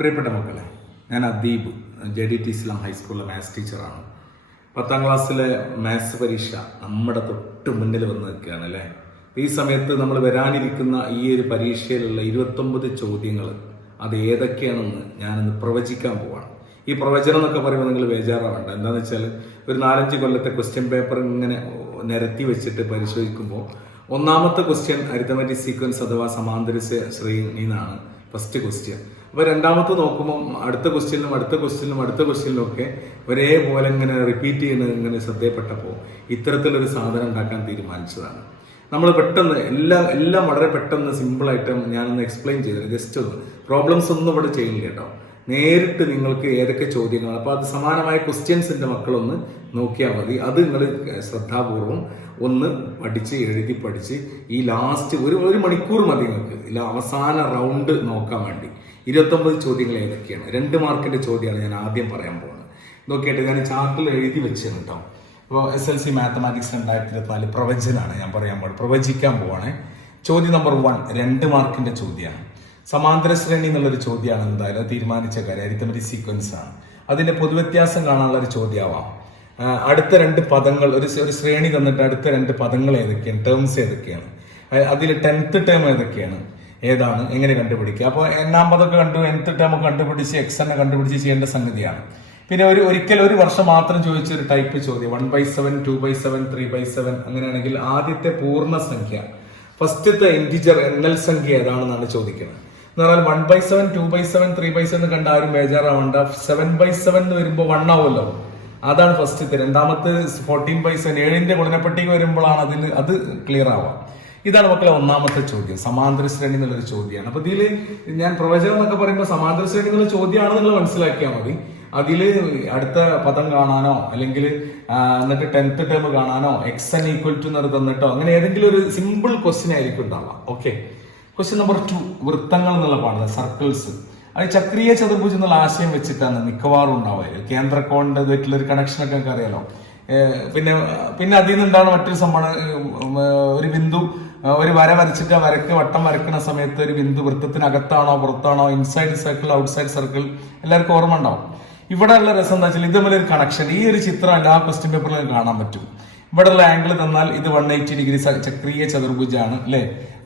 പ്രിയപ്പെട്ട മക്കളെ, ഞാൻ അദീബ് JDT ഇസ്ലാം ഹൈസ്കൂളിലെ മാത്സ് ടീച്ചറാണ്. 10ാം ക്ലാസ്സിലെ മാത്സ് പരീക്ഷ നമ്മുടെ തൊട്ട് മുന്നിൽ വന്ന് നിൽക്കുകയാണ് അല്ലേ. ഈ സമയത്ത് നമ്മൾ വരാനിരിക്കുന്ന ഈ ഒരു പരീക്ഷയിലുള്ള 29 ചോദ്യങ്ങൾ അത് ഏതൊക്കെയാണെന്ന് ഞാനിന്ന് പ്രവചിക്കാൻ പോവാണ്. ഈ പ്രവചനം എന്നൊക്കെ പറയുമ്പോൾ നിങ്ങൾ ബേജാറാവണ്ട. എന്താണെന്ന് വെച്ചാൽ ഒരു 4-5 കൊല്ലത്തെ ക്വസ്റ്റ്യൻ പേപ്പർ ഇങ്ങനെ നിരത്തി വെച്ചിട്ട് പരിശോധിക്കുമ്പോൾ ഒന്നാമത്തെ ക്വസ്റ്റ്യൻ അരിത്തമാറ്റിക് സീക്വൻസ് അഥവാ സമാന്തര ശ്രേണി എന്നാണ് ഫസ്റ്റ് ക്വസ്റ്റ്യൻ. അപ്പോൾ രണ്ടാമത്തെ നോക്കുമ്പോൾ അടുത്ത ക്വസ്റ്റ്യനിലും ഒക്കെ ഒരേപോലെ ഇങ്ങനെ റിപ്പീറ്റ് ചെയ്യുന്നത് ഇങ്ങനെ ശ്രദ്ധയപ്പെട്ടപ്പോൾ ഇത്തരത്തിലൊരു സാധനം ഉണ്ടാക്കാൻ തീരുമാനിച്ചതാണ്. നമ്മൾ പെട്ടെന്ന് എല്ലാം വളരെ പെട്ടെന്ന് സിമ്പിളായിട്ട് ഞാനൊന്ന് എക്സ്പ്ലെയിൻ ചെയ്തത്. ജസ്റ്റ് ഒന്ന് പ്രോബ്ലംസ് ഒന്നും ഇവിടെ ചെയ്യില്ല കേട്ടോ. നേരിട്ട് നിങ്ങൾക്ക് ഏതൊക്കെ ചോദ്യങ്ങൾ, അപ്പോൾ അത് സമാനമായ ക്വസ്റ്റ്യൻസിൻ്റെ മക്കളൊന്ന് നോക്കിയാൽ മതി. അത് നിങ്ങൾ ശ്രദ്ധാപൂർവം ഒന്ന് എഴുതി പഠിച്ച് ഈ ലാസ്റ്റ് ഒരു മണിക്കൂർ മതി നിങ്ങൾക്ക് അവസാന റൗണ്ട് നോക്കാൻ വേണ്ടി. 29 ചോദ്യങ്ങൾ ഏതൊക്കെയാണ്? 2 മാർക്കിൻ്റെ ചോദ്യമാണ് ഞാൻ ആദ്യം പറയാൻ പോകുന്നത്. നോക്കിയിട്ട് ഞാൻ ചാർട്ടിൽ എഴുതി വെച്ചാണ് കേട്ടോ. അപ്പോൾ SLC മാത്തമാറ്റിക്സ് 2024 പ്രവചനാണ് ഞാൻ പ്രവചിക്കാൻ പോവാണ്. ചോദ്യം നമ്പർ 1 2 മാർക്കിൻ്റെ ചോദ്യമാണ്. സമാന്തര ശ്രേണി എന്നുള്ളൊരു ചോദ്യമാണ്. എന്തായാലും തീരുമാനിച്ച കാര്യം അരിത്തമെറ്റിക് സീക്വൻസ് ആണ്. അതിന്റെ പൊതുവ്യത്യാസം കാണാനുള്ള ഒരു ചോദ്യമാവാം. അടുത്ത 2 പദങ്ങൾ ഒരു ശ്രേണി തന്നിട്ട് അടുത്ത 2 പദങ്ങൾ ഏതൊക്കെയാണ്, ടേംസ് ഏതൊക്കെയാണ്, അതിൽ 10th ടേം ഏതാണ്, എങ്ങനെ കണ്ടുപിടിക്കുക. അപ്പോൾ 8ാം പദമൊക്കെ കണ്ടു, 10th ടേം ഒക്കെ കണ്ടുപിടിച്ച് എക്സ് കണ്ടുപിടിച്ച് ചെയ്യേണ്ട സംഗതിയാണ്. പിന്നെ ഒരിക്കൽ ഒരു വർഷം മാത്രം ചോദിച്ച ഒരു ടൈപ്പ് ചോദ്യം 1/7, 2/7, 3/7 അങ്ങനെയാണെങ്കിൽ ആദ്യത്തെ പൂർണ്ണസംഖ്യ ഫസ്റ്റത്തെ ഇൻറ്റിജർ എണ്ണൽ സംഖ്യ ഏതാണെന്നാണ് ചോദിക്കുന്നത്. എന്ന് പറഞ്ഞാൽ 1/7, 2/7, 3/7 കണ്ട ആരും ബേജാറാവണ്ട. 7/7 എന്ന് വരുമ്പോൾ 1 ആവുമല്ലോ, അതാണ് ഫസ്റ്റത്തെ. രണ്ടാമത്തെ 14/7 7ന്റെ ഗുണനപ്പട്ടിക വരുമ്പോഴാണ് അത് ക്ലിയർ ആവാം. ഇതാണ് മക്കളെ ഒന്നാമത്തെ ചോദ്യം. സമാന്തര ശ്രേണി എന്നുള്ളൊരു ചോദ്യമാണ്. അപ്പൊ ഇതിൽ ഞാൻ പ്രവചനം എന്നൊക്കെ പറയുമ്പോൾ സമാന്തര ശ്രേണി എന്നുള്ള ചോദ്യമാണ് നിങ്ങൾ മനസ്സിലാക്കിയാൽ മതി. അതിൽ അടുത്ത പദം കാണാനോ അല്ലെങ്കിൽ എന്നിട്ട് 10th ടേം കാണാനോ XN = തന്നിട്ടോ അങ്ങനെ ഏതെങ്കിലും ഒരു സിമ്പിൾ ക്വസ്റ്റ്യൻ ആയിരിക്കും ഉണ്ടാവാം. ഓക്കെ, ക്വസ്റ്റ്യൻ നമ്പർ 2 വൃത്തങ്ങൾ എന്നുള്ള പാടുന്നത് സർക്കിൾസ്. അത് ചക്രീയ ചതുർഭുജം എന്നുള്ള ആശയം വെച്ചിട്ടാണ് മിക്കവാറും ഉണ്ടാവുക. കേന്ദ്രകോണിന്റെ ഇതായിട്ടുള്ള ഒരു കണക്ഷനൊക്കെ നമുക്ക് അറിയാലോ. പിന്നെ അതിൽ നിന്നുണ്ടാവുന്ന മറ്റൊരു സംഭവം, ഒരു ബിന്ദു ഒരു വര വരച്ചിട്ട് ആ വരക്ക് വട്ടം വരക്കുന്ന സമയത്ത് ഒരു ബിന്ദു വൃത്തത്തിനകത്താണോ പുറത്താണോ, ഇൻസൈഡ് സർക്കിൾ ഔട്ട്സൈഡ് സർക്കിൾ എല്ലാവർക്കും ഓർമ്മ ഉണ്ടാവും. ഇവിടെ ഉള്ള രസം എന്താ വെച്ചാൽ ഇത് ഒരു കണക്ഷൻ ഈ ഒരു ചിത്രം എല്ലാ ക്വസ്റ്റ്യൻ പേപ്പറിലും കാണാൻ പറ്റും. ഇവിടെ ഉള്ള ആംഗിൾ തന്നാൽ ഇത് 180 ഡിഗ്രി ചക്രീയ ചതുർഭുജാണ് അല്ലെ.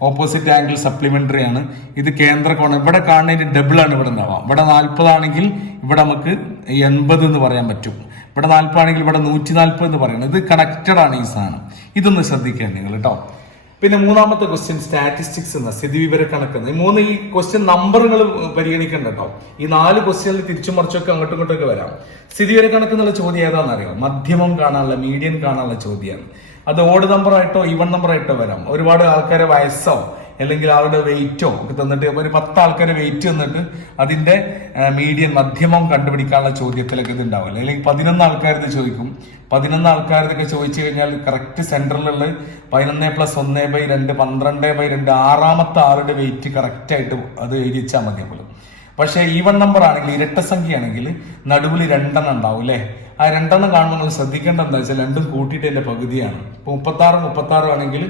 ഓപ്പോസിറ്റ് ആംഗിൾ സപ്ലിമെന്ററി ആണ്. ഇത് കേന്ദ്രകോണം. ഇവിടെ കാണുന്നതിന്റെ ഡബിൾ ആണ് ഇവിടെ ഉണ്ടാവാം. ഇവിടെ 40 ആണെങ്കിൽ ഇവിടെ നമുക്ക് 80 എന്ന് പറയാൻ പറ്റും. ഇവിടെ 40 ആണെങ്കിൽ ഇവിടെ 140 എന്ന് പറയണം. ഇത് കണക്റ്റഡ് ആണ് ഈ സാധനം. ഇതൊന്ന് ശ്രദ്ധിക്കണം നിങ്ങൾ കേട്ടോ. പിന്നെ മൂന്നാമത്തെ ക്വസ്റ്റ്യൻ സ്റ്റാറ്റിസ്റ്റിക്സ് എന്ന സ്ഥിതിവിവര കണക്കെന്ന്. ഈ ക്വസ്റ്റ്യൻ നമ്പറുകൾ പരിഗണിക്കണ്ട കേട്ടോ. ഈ 4 ക്വസ്റ്റ്യനിൽ തിരിച്ചും മറിച്ചൊക്കെ അങ്ങോട്ടും ഇങ്ങോട്ടൊക്കെ വരാം. സ്ഥിതിവിവര കണക്കെന്നുള്ള ചോദ്യം ഏതാണെന്ന് അറിയാം. മധ്യമം കാണാനുള്ള, മീഡിയൻ കാണാനുള്ള ചോദ്യമാണ്. അത് ഓഡ് നമ്പർ ആയിട്ടോ ഈവൺ നമ്പർ ആയിട്ടോ വരാം. ഒരുപാട് ആൾക്കാരെ വയസ്സോ അല്ലെങ്കിൽ അവരുടെ വെയിറ്റോ ഒക്കെ തന്നിട്ട് ഒരു 10 ആൾക്കാരെ വെയിറ്റ് തന്നിട്ട് അതിന്റെ മീഡിയൻ മധ്യമം കണ്ടുപിടിക്കാനുള്ള ചോദ്യത്തിലൊക്കെ ഇത് ഉണ്ടാവില്ല. അല്ലെങ്കിൽ 11 ആൾക്കാരത് ചോദിക്കും. 11 ആൾക്കാരതൊക്കെ ചോദിച്ചു കഴിഞ്ഞാൽ കറക്റ്റ് സെന്ററിലുള്ള 11+1/2 12/2 6ാമത്തെ ആളുടെ വെയിറ്റ് കറക്റ്റ് ആയിട്ട് അത് എഴുതിച്ചാൽ മതി. പോലും പക്ഷേ ഈവൺ നമ്പർ ആണെങ്കിൽ ഇരട്ട സംഖ്യ ആണെങ്കിൽ നടുവിൽ 2 ഉണ്ടാവും അല്ലെ. ആ 2 കാണുമ്പോൾ നമ്മൾ ശ്രദ്ധിക്കേണ്ട എന്താ വെച്ചാൽ 2 കൂട്ടിയിട്ട് എന്റെ പകുതിയാണ്. ഇപ്പൊ 36 ആണെങ്കിൽ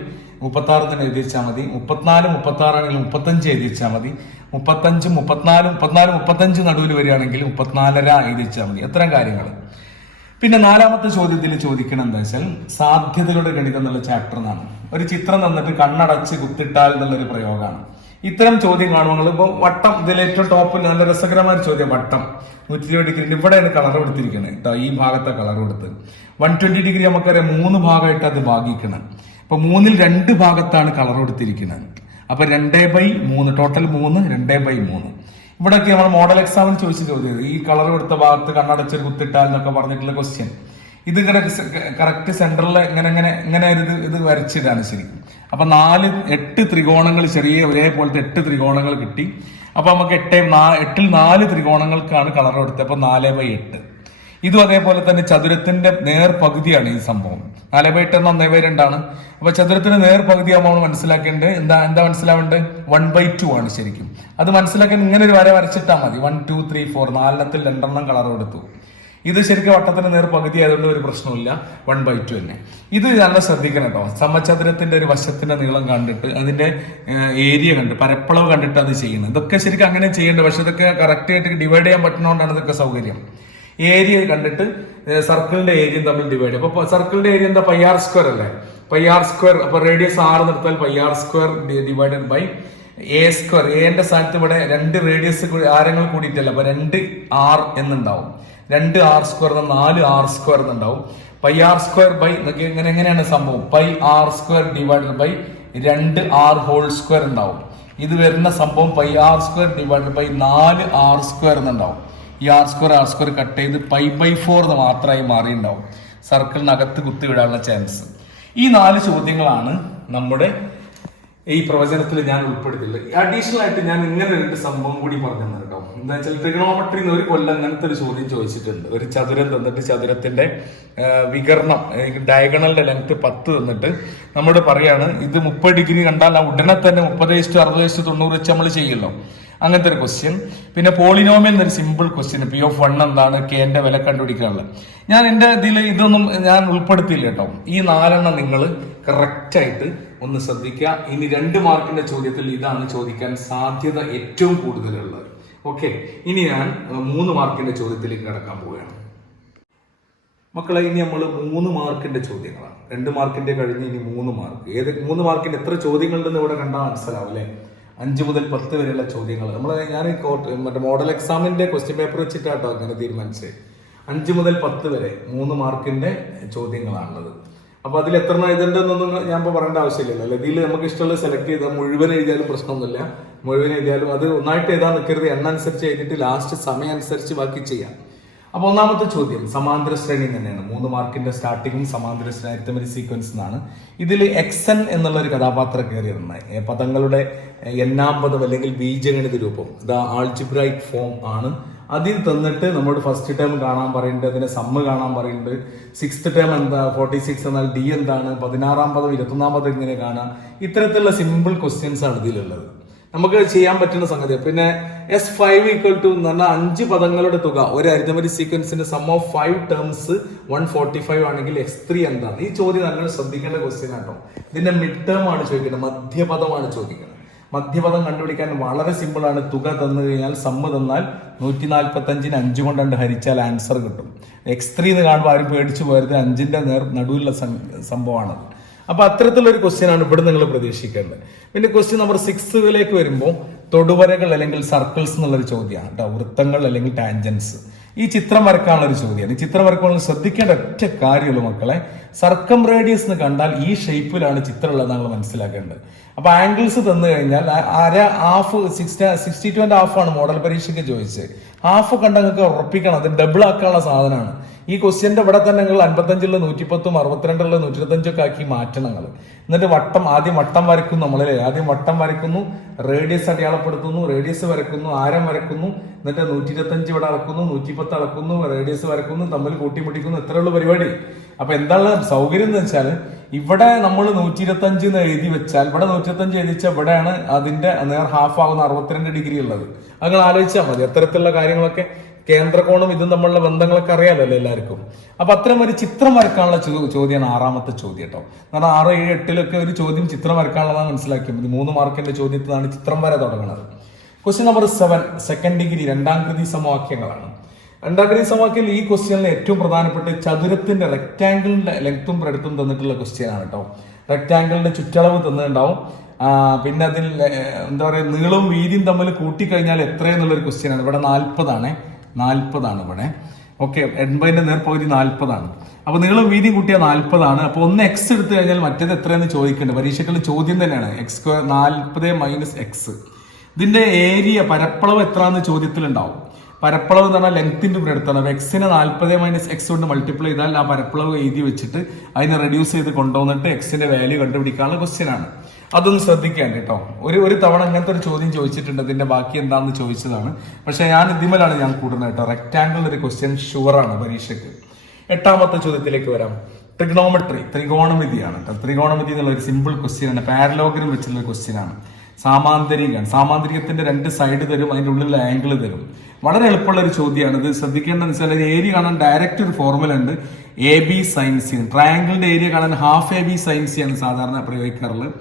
36 തന്നെ എഴുതി വെച്ചാൽ മതി. 34 ആണെങ്കിൽ 35 എഴുതി വെച്ചാൽ മതി. 35 34 35 നടുവിൽ വരികയാണെങ്കിൽ 34 എഴുതി വെച്ചാൽ മതി. അത്തരം കാര്യങ്ങൾ. പിന്നെ 4ാമത്തെ ചോദ്യത്തിൽ ചോദിക്കണം എന്താ വെച്ചാൽ സാധ്യതകളുടെ ഗണിതം എന്നുള്ള ചാപ്റ്റർ എന്നാണ്. ഒരു ചിത്രം തന്നിട്ട് കണ്ണടച്ച് കുത്തിട്ടാൽ എന്നുള്ളൊരു പ്രയോഗമാണ്. ഇത്തരം ചോദ്യം കാണുമ്പോൾ ഇപ്പോൾ വട്ടം ഇതിൽ ഏറ്റവും ടോപ്പിൽ നല്ല രസകരമായ ചോദ്യം വട്ടം 120 ഡിഗ്രി ഇവിടെയാണ് കളർ കൊടുത്തിരിക്കുന്നത് കേട്ടോ. ഈ ഭാഗത്തെ കളർ കൊടുത്ത് 120 ഡിഗ്രി നമുക്കറിയാം 3 ഭാഗമായിട്ട് അത് ഭാഗിക്കണം. അപ്പൊ 3ൽ 2 ഭാഗത്താണ് കളർ കൊടുത്തിരിക്കുന്നത്. അപ്പൊ 2/3 ടോട്ടൽ 3 2/3. ഇവിടെയൊക്കെ നമ്മൾ മോഡൽ എക്സാമിന് ചോദിച്ച ചോദ്യം ഈ കളർ കൊടുത്ത ഭാഗത്ത് കണ്ണടച്ചൊരു കുത്തിട്ടാൽ എന്നൊക്കെ പറഞ്ഞിട്ടുള്ള ക്വസ്റ്റ്യൻ. ഇത് ഇങ്ങനെ കറക്റ്റ് സെന്ററിൽ ഇങ്ങനെ ഇത് വരച്ചിട്ടാണ് ശരിക്കും. അപ്പൊ 8 ത്രികോണങ്ങൾ ചെറിയ ഒരേപോലത്തെ 8 ത്രികോണങ്ങൾ കിട്ടി. അപ്പൊ നമുക്ക് 8ൽ 4 ത്രികോണങ്ങൾക്കാണ് കളർ കൊടുത്തത്. അപ്പൊ 4/8. ഇതും അതേപോലെ തന്നെ ചതുരത്തിന്റെ നേർപകുതിയാണ് ഈ സംഭവം. 4/8 1/2 ആണ്. അപ്പൊ ചതുരത്തിന്റെ നേർപകുതിയാകുമ്പോൾ നമ്മൾ മനസ്സിലാക്കേണ്ടത് എന്താ മനസ്സിലാവേണ്ടത് 1/2 ആണ് ശരിക്കും. അത് മനസ്സിലാക്കാൻ ഇങ്ങനെ ഒരു വര വരച്ചിട്ടാൽ മതി. 1 2 3 4 4 കളർ കൊടുത്തു. ഇത് ശരിക്കും വട്ടത്തിന് നേർ പകുതി ആയതുകൊണ്ട് ഒരു പ്രശ്നമില്ല, 1/2 തന്നെ. ഇത് നല്ല ശ്രദ്ധിക്കണം കേട്ടോ. സമചതുരത്തിന്റെ ഒരു വശത്തിന്റെ നീളം കണ്ടിട്ട് അതിന്റെ ഏരിയ കണ്ട് പരപ്പളവ് കണ്ടിട്ട് അത് ചെയ്യുന്നത്. ഇതൊക്കെ ശരിക്കും അങ്ങനെ ചെയ്യേണ്ടത്, പക്ഷെ ഇതൊക്കെ കറക്റ്റ് ആയിട്ട് ഡിവൈഡ് ചെയ്യാൻ പറ്റുന്നതുകൊണ്ടാണ് ഇതൊക്കെ സൗകര്യം. ഏരിയ കണ്ടിട്ട് സർക്കിളിന്റെ ഏരിയയും തമ്മിൽ ഡിവൈഡ് ചെയ്യും. അപ്പൊ സർക്കിളിന്റെ ഏരിയ എന്താ, πr² അല്ലേ, πr². അപ്പൊ radius 6 നിർത്താൽ πr² divided by a². എന്റെ സ്ഥാനത്ത് ഇവിടെ 2 റേഡിയസ് ആരങ്ങൾ കൂടിയിട്ടല്ല, അപ്പൊ 2r എന്നുണ്ടാവും. 2r² 4r² എന്നുണ്ടാവും. πr² by എങ്ങനെയാണ് സംഭവം, πr² ഡിവൈഡഡ് ബൈ 2r² ഉണ്ടാവും. ഇത് വരുന്ന സംഭവം πr² ഡിവൈഡഡ് ബൈ 4r² എന്നുണ്ടാവും. ഈ r² കട്ട് ചെയ്ത് π/4 മാത്രമായി മാറിയിട്ടുണ്ടാവും. സർക്കിളിനകത്ത് കുത്തി വിടാനുള്ള ചാൻസ്. ഈ 4 ചോദ്യങ്ങളാണ് നമ്മുടെ ഈ പ്രവചനത്തിൽ ഞാൻ ഉൾപ്പെടുത്തിയില്ല. അഡീഷണൽ ആയിട്ട് ഞാൻ ഇങ്ങനെ 2 സംഭവം കൂടി പറഞ്ഞു തന്നെ കേട്ടോ. എന്താ വെച്ചാൽ ട്രിഗണോമെട്രിന്ന് ഒരു കൊല്ലം അങ്ങനത്തെ ഒരു ചോദ്യം ചോദിച്ചിട്ടുണ്ട്. ഒരു ചതുരം തന്നിട്ട് ചതുരത്തിന്റെ വികരണം ഡയഗണലിന്റെ ലെങ്ത് 10 തന്നിട്ട് നമ്മോട് പറയാണ് ഇത് 30 ഡിഗ്രി കണ്ടാൽ ഉടനെ തന്നെ 30:60:90 വെച്ച് നമ്മൾ ചെയ്യല്ലോ, അങ്ങനത്തെ ഒരു ക്വസ്റ്റ്യൻ. പിന്നെ പോളിനോമിയൽ എന്നൊരു സിമ്പിൾ ക്വസ്റ്റ്യൻ, P(1) എന്താണ്, Kന്റെ വില കണ്ടുപിടിക്കാനുള്ളത്. ഞാൻ എന്റെ ഇതിൽ ഇതൊന്നും ഞാൻ ഉൾപ്പെടുത്തിയില്ല കേട്ടോ. ഈ 4 നിങ്ങൾ കറക്റ്റ് ആയിട്ട് ഒന്ന് ശ്രദ്ധിക്കുക. ഇനി 2 മാർക്കിന്റെ ചോദ്യത്തിൽ ഇതാണ് ചോദിക്കാൻ സാധ്യത ഏറ്റവും കൂടുതലുള്ളത്. ഓക്കെ, ഇനി ഞാൻ 3 മാർക്കിന്റെ ചോദ്യത്തിലേക്ക് കടക്കാൻ പോവുകയാണ് മക്കളെ. ഇനി നമ്മൾ 3 മാർക്കിന്റെ ചോദ്യങ്ങളാണ്. 2 മാർക്കിന്റെ കഴിഞ്ഞ് ഇനി 3 മാർക്ക്. 3 മാർക്കിന്റെ എത്ര ചോദ്യങ്ങളുണ്ടെന്ന് ഇവിടെ കണ്ടാൽ മനസ്സിലാവും അല്ലേ. 5 മുതൽ 10 വരെയുള്ള ചോദ്യങ്ങൾ ഞാൻ മറ്റേ മോഡൽ എക്സാമിന്റെ ക്വസ്റ്റ്യൻ പേപ്പർ വെച്ചിട്ടാട്ടോ അങ്ങനെ തീരുമാനിച്ചത്. 5 മുതൽ 10 വരെ 3 മാർക്കിന്റെ ചോദ്യങ്ങളാണുള്ളത്. അപ്പൊ അതിൽ എത്ര എഴുതേണ്ടതെന്നൊന്നും ഞാൻ ഇപ്പോൾ പറയേണ്ട ആവശ്യമില്ലല്ലോ അല്ലെ. ഇതിൽ നമുക്ക് ഇഷ്ടമുള്ള സെലക്ട് ചെയ്താൽ മുഴുവൻ എഴുതിയാലും പ്രശ്നമൊന്നുമില്ല. മുഴുവൻ എഴുതിയാലും അത് ഒന്നായിട്ട് എഴുതാൻ നിൽക്കരുത്. എണ്ണ അനുസരിച്ച് എഴുതിയിട്ട് ലാസ്റ്റ് സമയം അനുസരിച്ച് ബാക്കി ചെയ്യാം. അപ്പൊ ഒന്നാമത്തെ ചോദ്യം സമാന്തര ശ്രേണി തന്നെയാണ്. 3 മാർക്കിന്റെ സ്റ്റാർട്ടിങ്ങും സമാന്തര ശ്രേണി അരിത്തമെറ്റിക് സീക്വൻസ് എന്നാണ്. ഇതിൽ xn എന്നുള്ള ഒരു കഥാപാത്രം കയറിയിരുന്നത് പദങ്ങളുടെ എണ്ണാം പദം അല്ലെങ്കിൽ ബീജഗണിത രൂപം, ഇത് ആൾജിബ്രൈക് ഫോം ആണ്. അതിൽ തന്നിട്ട് നമ്മൾ ഫസ്റ്റ് ടേം കാണാൻ പറയുന്നുണ്ട്, അതിന്റെ സമ്മ് കാണാൻ പറയുന്നുണ്ട്. 6th ടേം എന്താ, 46 എന്നാൽ ഡി എന്താണ്, 16ാം പദം 21ാം പദം ഇങ്ങനെ കാണാം. ഇത്തരത്തിലുള്ള സിമ്പിൾ ക്വസ്റ്റ്യൻസ് ആണ് ഇതിലുള്ളത്. നമുക്ക് ചെയ്യാൻ പറ്റുന്ന സംഗതി. പിന്നെ S5 ഈക്വൽ ടു എന്ന് പറഞ്ഞാൽ 5 പദങ്ങളുടെ തുക ഒരു അരിത്തമെറ്റിക് സീക്വൻസിന്റെ സം ഓഫ് 5 ടേംസ് 145 ആണെങ്കിൽ x3 എന്താണ്? ഈ ചോദ്യം നല്ല ശ്രദ്ധിക്കേണ്ട ക്വസ്റ്റ്യൻ ആട്ടോ. ഇതിന്റെ മിഡ് ടേം ആണ് ചോദിക്കുന്നത്, മധ്യപദമാണ് ചോദിക്കുന്നത്. മധ്യപദം കണ്ടുപിടിക്കാൻ വളരെ സിമ്പിൾ ആണ്. തുക തന്നു കഴിഞ്ഞാൽ സമ്മ് തന്നാൽ 145ന് 5 കൊണ്ട് ഹരിച്ചാൽ ആൻസർ കിട്ടും. x3 എന്ന് കാണുമ്പോൾ ആരും പേടിച്ചു പോയത് 5ന്റെ നടുവിലുള്ള സംഭവമാണത്. അപ്പൊ അത്തരത്തിലുള്ള ഒരു ക്വസ്റ്റ്യൻ ആണ് ഇവിടെ നിങ്ങൾ പ്രതീക്ഷിക്കേണ്ടത്. പിന്നെ ക്വസ്റ്റ്യൻ നമ്പർ 6 വരുമ്പോൾ തൊടുവരകൾ അല്ലെങ്കിൽ സർക്കിൾസ് എന്നുള്ളൊരു ചോദ്യമാണ് കേട്ടോ. വൃത്തങ്ങൾ അല്ലെങ്കിൽ ടാൻജൻസ്. ഈ ചിത്രം വരക്കാനുള്ള ഒരു ചോദ്യമാണ്. ഈ ചിത്രം വരക്കാനുള്ള ശ്രദ്ധിക്കേണ്ട ഒറ്റ കാര്യമുള്ളൂ മക്കളെ, സർക്കം റേഡിയസ് എന്ന് കണ്ടാൽ ഈ ഷേപ്പിലാണ് ചിത്രം ഉള്ളത് നമ്മൾ മനസ്സിലാക്കേണ്ടത്. അപ്പൊ ആംഗിൾസ് തന്നു കഴിഞ്ഞാൽ ഹാഫ് 62.5 ആണ് മോഡൽ പരീക്ഷയ്ക്ക് ചോദിച്ചത്. ഹാഫ് കണ്ട നിങ്ങൾക്ക് ഉറപ്പിക്കണം, അത് ഡബിൾ ആക്കാനുള്ള സാധനമാണ്. ഈ ക്വസ്റ്റ്യന്റെ ഇവിടെ തന്നെ നിങ്ങൾ 55 110 62 125 ഒക്കെ ആക്കി മാറ്റണം നിങ്ങൾ. എന്നിട്ട് ആദ്യം വട്ടം വരയ്ക്കുന്നു നമ്മളല്ലേ, ആദ്യം വട്ടം വരയ്ക്കുന്നു, റേഡിയസ് അടയാളപ്പെടുത്തുന്നു, റേഡിയസ് വരയ്ക്കുന്നു, ആരം വരയ്ക്കുന്നു, എന്നിട്ട് 125 ഇവിടെ അളക്കുന്നു, 110 അളക്കുന്നു, റേഡിയസ് വരയ്ക്കുന്നു, തമ്മിൽ കൂട്ടിമുട്ടിക്കുന്നു. ഇത്രയുള്ള പരിപാടി. അപ്പൊ എന്താണ് സൗകര്യം എന്ന് വെച്ചാൽ ഇവിടെ നമ്മൾ 125 എന്ന് എഴുതി വെച്ചാൽ ഇവിടെ 125 എഴുതി വെച്ചാൽ ഇവിടെയാണ് അതിന്റെ നേർ ഹാഫ് ആകുന്ന 62 ഡിഗ്രി ഉള്ളത്. അത് നിങ്ങൾ ആലോചിച്ചാൽ മതി. അത്തരത്തിലുള്ള കാര്യങ്ങളൊക്കെ കേന്ദ്രകോണും ഇതും തമ്മിലുള്ള ബന്ധങ്ങളൊക്കെ അറിയാലോ എല്ലാവർക്കും. അപ്പൊ അത്തരം ഒരു ചിത്രം വരക്കാനുള്ള ചോദ്യമാണ് 6ാമത്തെ ചോദ്യം കേട്ടോ. കാരണം 6, 7, 8 ഒരു ചോദ്യം ചിത്രം വരക്കാനുള്ളതാണ് മനസ്സിലാക്കിയത്. 3 മാർക്കിന്റെ ചോദ്യത്തിലാണ് ചിത്രം വര തുടങ്ങുന്നത്. ക്വസ്റ്റ്യൻ നമ്പർ 7 സെക്കൻഡ് ഡിഗ്രി രണ്ടാംകൃതി സമവാക്യങ്ങളാണ്. രണ്ടാംകൃതി സമവാക്യം ഈ ക്വസ്റ്റ്യനിൽ ഏറ്റവും പ്രധാനപ്പെട്ട ചതുരത്തിന്റെ റെക്ടാംഗിളിന്റെ ലെങ്ത്തും ബ്രെഡ്ത്തും തന്നിട്ടുള്ള ക്വസ്റ്റ്യൻ ആണ് കേട്ടോ. റെക്ടാംഗിളിന്റെ ചുറ്റളവ് തന്നിട്ടുണ്ടാവും. പിന്നെ അതിൽ എന്താ പറയുക, നീളവും വീതിയും തമ്മിൽ കൂട്ടിക്കഴിഞ്ഞാൽ എത്രയെന്നുള്ളൊരു ക്വസ്റ്റ്യൻ ആണ്. ഇവിടെ 40 ആണ് ഇവിടെ. ഓക്കെ, 80ന്റെ നേർപകുതി 40 ആണ്. അപ്പൊ നീളം വീതിയും കൂട്ടിയാൽ 40 ആണ്. അപ്പൊ ഒന്ന് x എടുത്തു കഴിഞ്ഞാൽ മറ്റേത് എത്രയെന്ന് ചോദിക്കേണ്ടത്. പരീക്ഷയ്ക്കുള്ള ചോദ്യം തന്നെയാണ്. x² 40 - x. ഇതിന്റെ ഏരിയ പരപ്പളവ് എത്രയാന്ന് ചോദ്യത്തിലുണ്ടാവും. പരപ്പളവ് എന്ന് പറഞ്ഞാൽ ലെങ്ത്തിന്റെ ബ്രെഡ്ത്താണ്. അപ്പൊ എക്സിനെ 40 - x കൊണ്ട് മൾട്ടിപ്ലൈ ചെയ്താൽ ആ പരപ്പളവ് എഴുതി വെച്ചിട്ട് അതിനെ റെഡ്യൂസ് ചെയ്ത് കൊണ്ടുവന്നിട്ട് എക്സിന്റെ വാല്യൂ കണ്ടുപിടിക്കാനുള്ള ക്വസ്റ്റ്യൻ ആണ്. അതൊന്ന് ശ്രദ്ധിക്കാൻ കേട്ടോ. ഒരു തവണ അങ്ങനത്തെ ഒരു ചോദ്യം ചോദിച്ചിട്ടുണ്ട്. ഇതിന്റെ ബാക്കി എന്താണെന്ന് ചോദിച്ചതാണ്. പക്ഷെ ഞാൻ ഇതിമലാണ് ഞാൻ കൂടുന്നത് കേട്ടോ. റെക്ടാംഗിൾ ഒരു ക്വസ്റ്റ്യൻ ഷുവറാണ് പരീക്ഷയ്ക്ക്. 8ാമത്തെ ചോദ്യത്തിലേക്ക് വരാം. ത്രിഗോണമിതിയാണ് കേട്ടോ. ത്രിഗോണമിതി എന്നുള്ള ഒരു സിമ്പിൾ ക്വസ്റ്റ്യൻ ആണ്. പാരലോഗ്രം വെച്ചുള്ള ക്വസ്റ്റ്യൻ ആണ്. സാമാന്തരികമാണ്. സാമാന്തരികത്തിന്റെ 2 സൈഡ് തരും, അതിൻ്റെ ഉള്ളിലുള്ള ആംഗിൾ തരും. വളരെ എളുപ്പമുള്ള ഒരു ചോദ്യമാണ്. ഇത് ശ്രദ്ധിക്കേണ്ടതെന്ന് വെച്ചാൽ ഏരിയ കാണാൻ ഡയറക്റ്റ് ഒരു ഫോർമുല ഉണ്ട്, AB sin C. ട്രയാങ്കിളിന്റെ ഏരിയ കാണാൻ ഹാഫ് AB sin C ആണ് സാധാരണ പ്രയോഗിക്കാറുള്ളത്.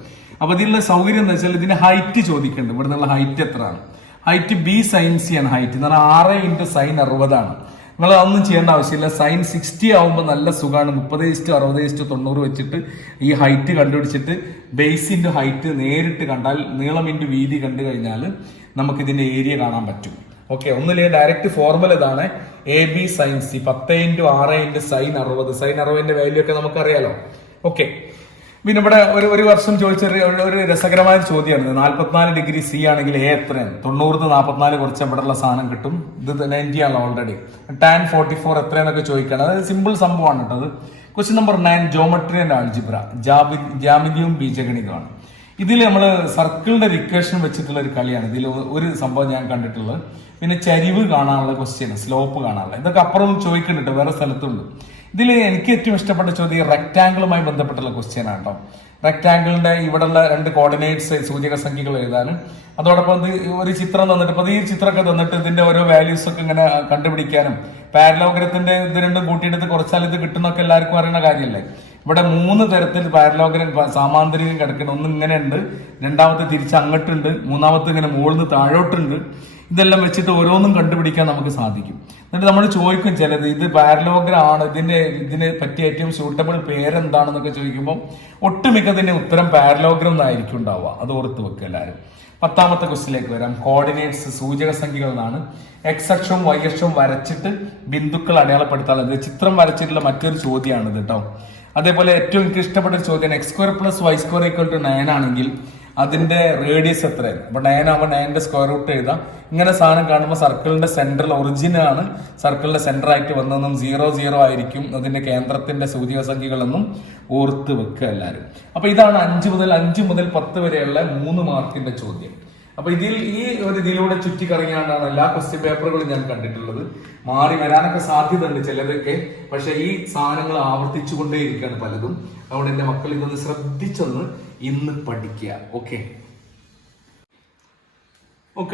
അപ്പൊ ഇതിലുള്ള സൗകര്യം എന്ന് വെച്ചാൽ ഇതിന്റെ ഹൈറ്റ് ചോദിക്കുന്നുണ്ട്. ഇവിടെ നിന്നുള്ള ഹൈറ്റ് എത്രയാണ്? ഹൈറ്റ് B sin C ആണ് ഹൈറ്റ് എന്ന് പറഞ്ഞാൽ 6 × sin 60 ആണ്. നിങ്ങൾ അതൊന്നും ചെയ്യേണ്ട ആവശ്യമില്ല. sin 60 ആവുമ്പോൾ നല്ല സുഖമാണ്. 30:60:90 വെച്ചിട്ട് ഈ ഹൈറ്റ് കണ്ടുപിടിച്ചിട്ട് ബേസ് ഇൻറ്റു ഹൈറ്റ് നേരിട്ട് കണ്ടാൽ, നീളം ഇൻറ്റു വീതി കണ്ടു കഴിഞ്ഞാൽ നമുക്ക് ഇതിന്റെ ഏരിയ കാണാൻ പറ്റും. ഓക്കെ, ഒന്നില്ലെങ്കിൽ ഡയറക്റ്റ് ഫോർമുല ഇതാണ്, AB sin C 10 × 6 × sin 60. sin 60ന്റെ value ഒക്കെ നമുക്കറിയാലോ. ഓക്കെ, പിന്നെ ഇവിടെ ഒരു വർഷം ചോദിച്ച ഒരു രസകരമായ ചോദ്യമാണ്. 44 ഡിഗ്രി C ആണെങ്കിൽ A എത്രയാണ്? 90 44 കുറച്ച് ഇവിടെയുള്ള സാധനം കിട്ടും. ഇത് 90 ആണ് ഓൾറെഡി. tan 44 എത്രയാന്നൊക്കെ ചോദിക്കണം. അതായത് സിമ്പിൾ സംഭവമാണ് കേട്ടോ. അത് question number 9 geometry and algebra, ജാമിതിയും ബീജഗണിതമാണ്. ഇതിൽ നമ്മൾ സർക്കിളിന്റെ ഇക്വേഷൻ വെച്ചിട്ടുള്ള ഒരു കളിയാണ്. ഇതിൽ ഒരു സംഭവം ഞാൻ കണ്ടിട്ടുള്ളത്. പിന്നെ ചരിവ് കാണാനുള്ള ക്വസ്റ്റ്യൻ, സ്ലോപ്പ് കാണാനുള്ള, ഇതൊക്കെ അപ്പുറം ചോദിക്കുന്നുണ്ട്, വേറെ സ്ഥലത്തുണ്ട്. ഇതിൽ എനിക്ക് ഏറ്റവും ഇഷ്ടപ്പെട്ട ചോദ്യം റെക്ടാങ്കിളുമായി ബന്ധപ്പെട്ടുള്ള ക്വസ്റ്റ്യൻ ആണ് കേട്ടോ. റെക്ടാങ്കിളിന്റെ ഇവിടെയുള്ള 2 കോർഡിനേറ്റ്സ് സൂചക സംഖ്യകൾ എഴുതാനും അതോടൊപ്പം ഒരു ചിത്രം തന്നിട്ട്, അപ്പൊ ഈ ചിത്രമൊക്കെ തന്നിട്ട് ഇതിന്റെ ഓരോ വാല്യൂസ് ഒക്കെ ഇങ്ങനെ കണ്ടുപിടിക്കാനും, പാരലോഗ്രത്തിന്റെ ഇത് രണ്ടും കൂട്ടിയെടുത്ത് കുറച്ചാൽ ഇത് കിട്ടുന്നൊക്കെ എല്ലാവർക്കും അറിയുന്ന കാര്യമല്ലേ. ഇവിടെ 3 തരത്തിൽ പാരലോഗ്രം സാമാന്തരികം കിടക്കണം. ഒന്ന് ഇങ്ങനെ ഉണ്ട്, രണ്ടാമത്തെ തിരിച്ച് അങ്ങോട്ടുണ്ട്, മൂന്നാമത്തെ ഇങ്ങനെ മുകളിൽ നിന്ന് താഴോട്ടുണ്ട്. ഇതെല്ലാം വെച്ചിട്ട് ഓരോന്നും കണ്ടുപിടിക്കാൻ നമുക്ക് സാധിക്കും. എന്നിട്ട് നമ്മൾ ചോദിക്കും ചിലത് ഇത് പാരലോഗ്രം ആണ്, ഇതിനെ പറ്റിയ ഏറ്റവും സൂട്ടബിൾ പേരെന്താണെന്നൊക്കെ ചോദിക്കുമ്പോൾ ഒട്ടുമിക്കതിന്റെ ഉത്തരം പാരലോഗ്രം എന്നായിരിക്കും ഉണ്ടാവുക. അത് ഓർത്ത് വെക്കുക എല്ലാവരും. 10ാമത്തെ ക്വസ്റ്റിലേക്ക് വരാം. കോർഡിനേറ്റ്സ് സൂചക സംഖ്യകൾ എന്നാണ്. X അക്ഷവും Y അക്ഷവും വരച്ചിട്ട് ബിന്ദുക്കൾ അടയാളപ്പെടുത്താനുള്ളത് ചിത്രം വരച്ചിട്ടുള്ള മറ്റൊരു ചോദ്യമാണിത് കേട്ടോ. അതേപോലെ ഏറ്റവും എനിക്ക് ഇഷ്ടപ്പെട്ട ഒരു ചോദ്യം, x² + y² = 9 ആണെങ്കിൽ അതിന്റെ റേഡിയസ് എത്രയാണ്? അപ്പൊ 9 ആവുമ്പോൾ 9ന്റെ സ്ക്വയർ റൂട്ട് എഴുതാം. ഇങ്ങനെ സാധനം കാണുമ്പോൾ സർക്കിളിന്റെ സെന്ററിൽ ഒറിജിൻ ആണ് സർക്കിളിന്റെ സെന്റർ ആയിട്ട് വന്നതെന്നും 0 0 ആയിരിക്കും അതിന്റെ കേന്ദ്രത്തിന്റെ സൂചക സംഖ്യകളെന്നും ഓർത്ത് വെക്കുക എല്ലാവരും. അപ്പൊ ഇതാണ് 5 മുതൽ 10 വരെയുള്ള 3 മാർക്കിന്റെ ചോദ്യം. അപ്പൊ ഈ ഒരു ഇതിലൂടെ ചുറ്റിക്കറങ്ങിയാണ്ടാണ് എല്ലാ ക്വസ്റ്റ്യൻ പേപ്പറുകളും ഞാൻ കണ്ടിട്ടുള്ളത്. മാറി വരാനൊക്കെ സാധ്യത ഉണ്ട് ചിലതൊക്കെ, പക്ഷെ ഈ സാധനങ്ങൾ ആവർത്തിച്ചു കൊണ്ടേയിരിക്കുകയാണ് പലതും. അതുകൊണ്ട് എന്റെ മക്കൾ ഇതൊന്ന് ശ്രദ്ധിച്ചൊന്ന് ഇന്ന് പഠിക്കുക. ഓക്കെ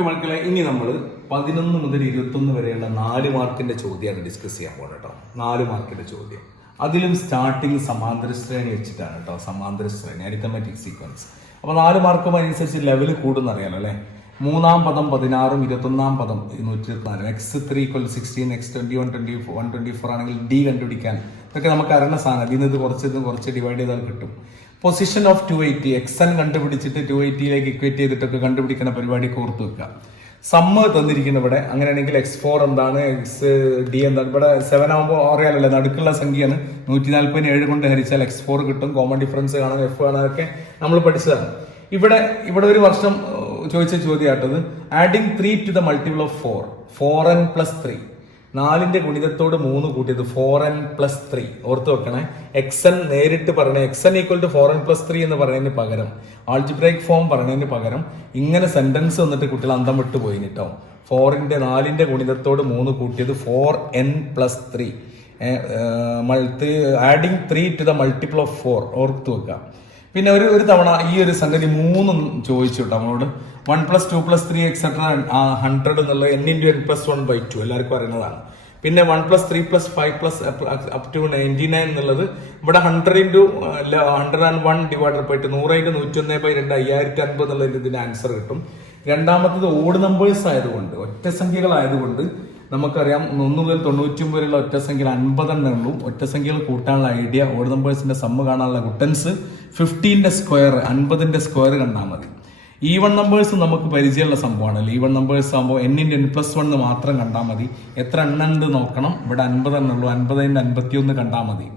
മക്കളെ, ഇനി നമ്മൾ 11 മുതൽ 21 വരെയുള്ള 4 മാർക്കിന്റെ ചോദ്യമാണ് ഡിസ്കസ് ചെയ്യാൻ പോകുന്നത് കേട്ടോ. 4 മാർക്കിന്റെ ചോദ്യം, അതിലും സ്റ്റാർട്ടിങ് സമാന്തര ശ്രേണി വെച്ചിട്ടാണ് കേട്ടോ. സമാന്തര ശ്രേണി, അരിത്തമാറ്റിക് സീക്വൻസ്. അപ്പൊ 4 മാർക്കും അനുസരിച്ച് ലെവൽ കൂടുന്ന അറിയാലോ അല്ലെ. 3-ാം പദം 16ഉം 21-ാം പദം 124. x3 = 16, x21 124 ആണെങ്കിൽ D കണ്ടുപിടിക്കാൻ ഇതൊക്കെ നമുക്ക് അറിയുന്ന സാധനം. അതിൽ നിന്ന് കുറച്ച് ഡിവൈഡ് ചെയ്താൽ കിട്ടും. പൊസിഷൻ ഓഫ് 280, xn കണ്ടുപിടിച്ചിട്ട് 280യിലേക്ക് ഇക്വേറ്റ് ചെയ്തിട്ടൊക്കെ കണ്ടുപിടിക്കുന്ന പരിപാടിയൊക്കെ ഓർത്ത് വെക്കുക. സമ്മ് തന്നിരിക്കുന്ന ഇവിടെ. അങ്ങനെയാണെങ്കിൽ x4 എന്താണ്, xd എന്താണ്? ഇവിടെ 7 ആകുമ്പോൾ അറിയാലല്ലേ, നടുക്കുള്ള സംഖ്യയാണ്. 147 കൊണ്ട് ഹരിച്ചാൽ x4 കിട്ടും. കോമൺ ഡിഫറൻസ് കാണാൻ, f കാണാനൊക്കെ നമ്മൾ പഠിച്ചതാണ്. ഇവിടെ ഒരു വർഷം ചോദിച്ച ചോദ്യമായിട്ടത്, adding 3 to the multiple of 4, 4n + 3. 4ന്റെ ഗുണിതത്തോട് 3 കൂട്ടിയത് 4n + 3. ഓർത്ത് വെക്കണേ. xn നേരിട്ട് പറയണേ, xn = 4n + 3 എന്ന് പറയുന്നതിന് പകരം, ആൾജിബ്രൈക് ഫോം പറയുന്നതിന് പകരം ഇങ്ങനെ സെന്റൻസ് വന്നിട്ട് കുട്ടികൾ അന്തം വിട്ടു പോയി കേട്ടോ. 4ന്റെ ഗുണിതത്തോട് 3 കൂട്ടിയത് 4n + 3. Adding 3 to the multiple of 4 ഓർത്ത് വെക്കുക. പിന്നെ ഒരു തവണ ഈ ഒരു സംഗതി 3 ചോദിച്ചു കേട്ടോ നമ്മളോട്. 1 + 2 + 3 etc. 100 എന്നുള്ളത് n × n + 1/2 എല്ലാവർക്കും അറിയുന്നതാണ്. പിന്നെ 1 + 3 + 5 + up to 99 എന്നുള്ളത് ഇവിടെ 100 × 101 ഡിവൈഡഡ് ബൈ 100 × 101/2 5050 എന്നുള്ളതിന് ഇതിന്റെ ആൻസർ കിട്ടും. രണ്ടാമത്തത് ഓഡ് നമ്പേഴ്സ് ആയതുകൊണ്ട്, ഒറ്റ സംഖ്യകളായതുകൊണ്ട് നമുക്കറിയാം 1 മുതൽ 99 വരെയുള്ള ഒറ്റ സംഖ്യകൾ 50 എണ്ണേ ഉള്ളൂ. ഒറ്റ സംഖ്യകൾ കൂട്ടാനുള്ള ഐഡിയ, ഓഡ് നമ്പേഴ്സിന്റെ സമ്മ് കാണാനുള്ള ഗുട്ടൻസ് 15ന്റെ സ്ക്വയർ 50ന്റെ സ്ക്വയർ കണ്ടാൽ മതി. ഈവൺ നമ്പേഴ്സ് നമുക്ക് പരിചയമുള്ള സംഭവമാണല്ലോ. ഈവൺ നമ്പേഴ്സ് ആകുമ്പോൾ n × n + 1 മാത്രം കണ്ടാൽ മതി. എത്ര എണ്ണം ഉണ്ട് നോക്കണം. ഇവിടെ 50 എണ്ണേ ഉള്ളൂ. 50 × 51 കണ്ടാൽ മതി.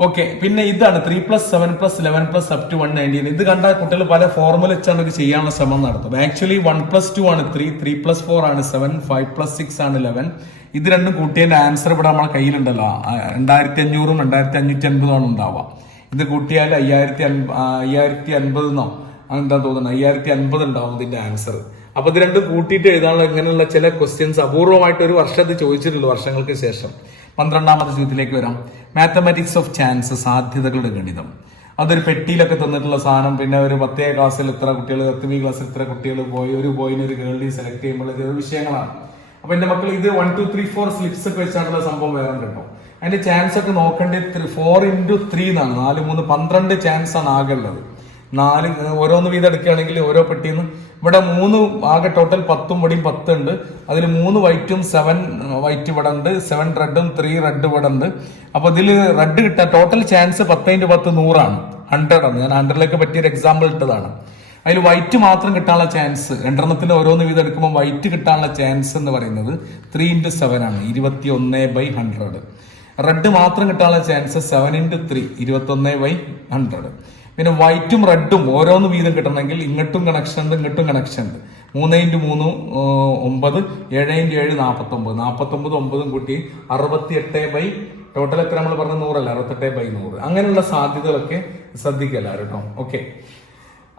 ഓക്കെ, പിന്നെ ഇതാണ് 3 + 7 + 11 + up to 199. ഇത് കണ്ടാൽ കുട്ടികൾ പല ഫോർമുല വെച്ചാണ് ഇത് ചെയ്യാനുള്ള ശ്രമം നടത്തും. ആക്ച്വലി 1 + 2 ആണ് 3, 3 + 4 ആണ് 7, 5 + 6 ആണ് 11. ഇത് രണ്ടും കൂട്ടിയതിന്റെ ആൻസർ ഇവിടെ നമ്മളെ കയ്യിലുണ്ടല്ലോ. 2500ഉം 2550 ആണ് ഉണ്ടാവുക. ഇത് കൂട്ടിയാൽ 5050 എന്താ തോന്നുന്നത്, 5050 ഉണ്ടാവും ഇതിന്റെ ആൻസർ. അപ്പൊ ഇത് രണ്ടും കൂട്ടിയിട്ട് എഴുതാനുള്ള ഇങ്ങനെയുള്ള ചില ക്വസ്റ്റ്യൻസ് അപൂർവമായിട്ട് ഒരു വർഷത്തിൽ ചോദിച്ചിട്ടുള്ളൂ, വർഷങ്ങൾക്ക് ശേഷം. 12ാമത്തെ ചോദ്യത്തിലേക്ക് വരാം. മാത്തമാറ്റിക്സ് ഓഫ് ചാൻസ്, സാധ്യതകളുടെ ഗണിതം. അതൊരു പെട്ടിയിലൊക്കെ തന്നിട്ടുള്ള സാധനം. പിന്നെ ഒരു 10ാം ക്ലാസ്സിൽ ഇത്ര കുട്ടികൾ, 10th ക്ലാസ്സിൽ ഇത്ര കുട്ടികൾ പോയി, ഒരു ബോയിന് ഒരു ഗേളിനെ സെലക്ട് ചെയ്യുമ്പോൾ ഇത് വിഷയങ്ങളാണ്. അപ്പൊ എന്റെ മക്കൾ ഇത് 1 2 3 4 സ്ലിപ്സ് ഒക്കെ വെച്ചാണുള്ള സംഭവം വേറെ കേട്ടോ. അതിന്റെ ചാൻസ് ഒക്കെ നോക്കേണ്ടത് 4 into 3 എന്നാണ്. 4 3 12 ചാൻസ് ആണ് ആകെ ഉള്ളത്. 4 ഓരോന്ന് വീതം എടുക്കുകയാണെങ്കിൽ ഓരോ പെട്ടിന്ന് ഇവിടെ 3 ആകെ ടോട്ടൽ 10 ഇവിടെയും 10 ഉണ്ട്. അതിൽ 3 വൈറ്റും 7 വൈറ്റ് ഇവിടെ ഉണ്ട്, 7 റെഡും 3 റെഡ് ഇവിടെ ഉണ്ട്. അപ്പൊ ഇതിൽ റെഡ് കിട്ടാൻ ടോട്ടൽ ചാൻസ് 10 into 10 100 ആണ്, 100 ആണ്. ഞാൻ 100ലേക്ക് പറ്റിയൊരു എക്സാമ്പിൾ ഇട്ടതാണ്. അതിൽ വൈറ്റ് മാത്രം കിട്ടാനുള്ള ചാൻസ്, രണ്ടെണ്ണത്തിന് ഓരോന്ന് വീതം എടുക്കുമ്പോൾ വൈറ്റ് കിട്ടാനുള്ള ചാൻസ് എന്ന് പറയുന്നത് 3 into 7 ആണ്, 21/100. റെഡ് മാത്രം കിട്ടാനുള്ള ചാൻസ് 7 into 3, 21/100. പിന്നെ വൈറ്റും റെഡും ഓരോന്ന് വീതം കിട്ടണമെങ്കിൽ ഇങ്ങോട്ടും കണക്ഷൻ ഉണ്ട്, ഇങ്ങോട്ടും കണക്ഷൻ ഉണ്ട്. 3 into 3 9, 7 into 7 49, 49 കൂട്ടി 68 ടോട്ടൽ എത്ര നമ്മൾ പറഞ്ഞ 100 അല്ല, 68/100. അങ്ങനെയുള്ള സാധ്യതകളൊക്കെ ശ്രദ്ധിക്കല്ല കേട്ടോ. ഓക്കെ,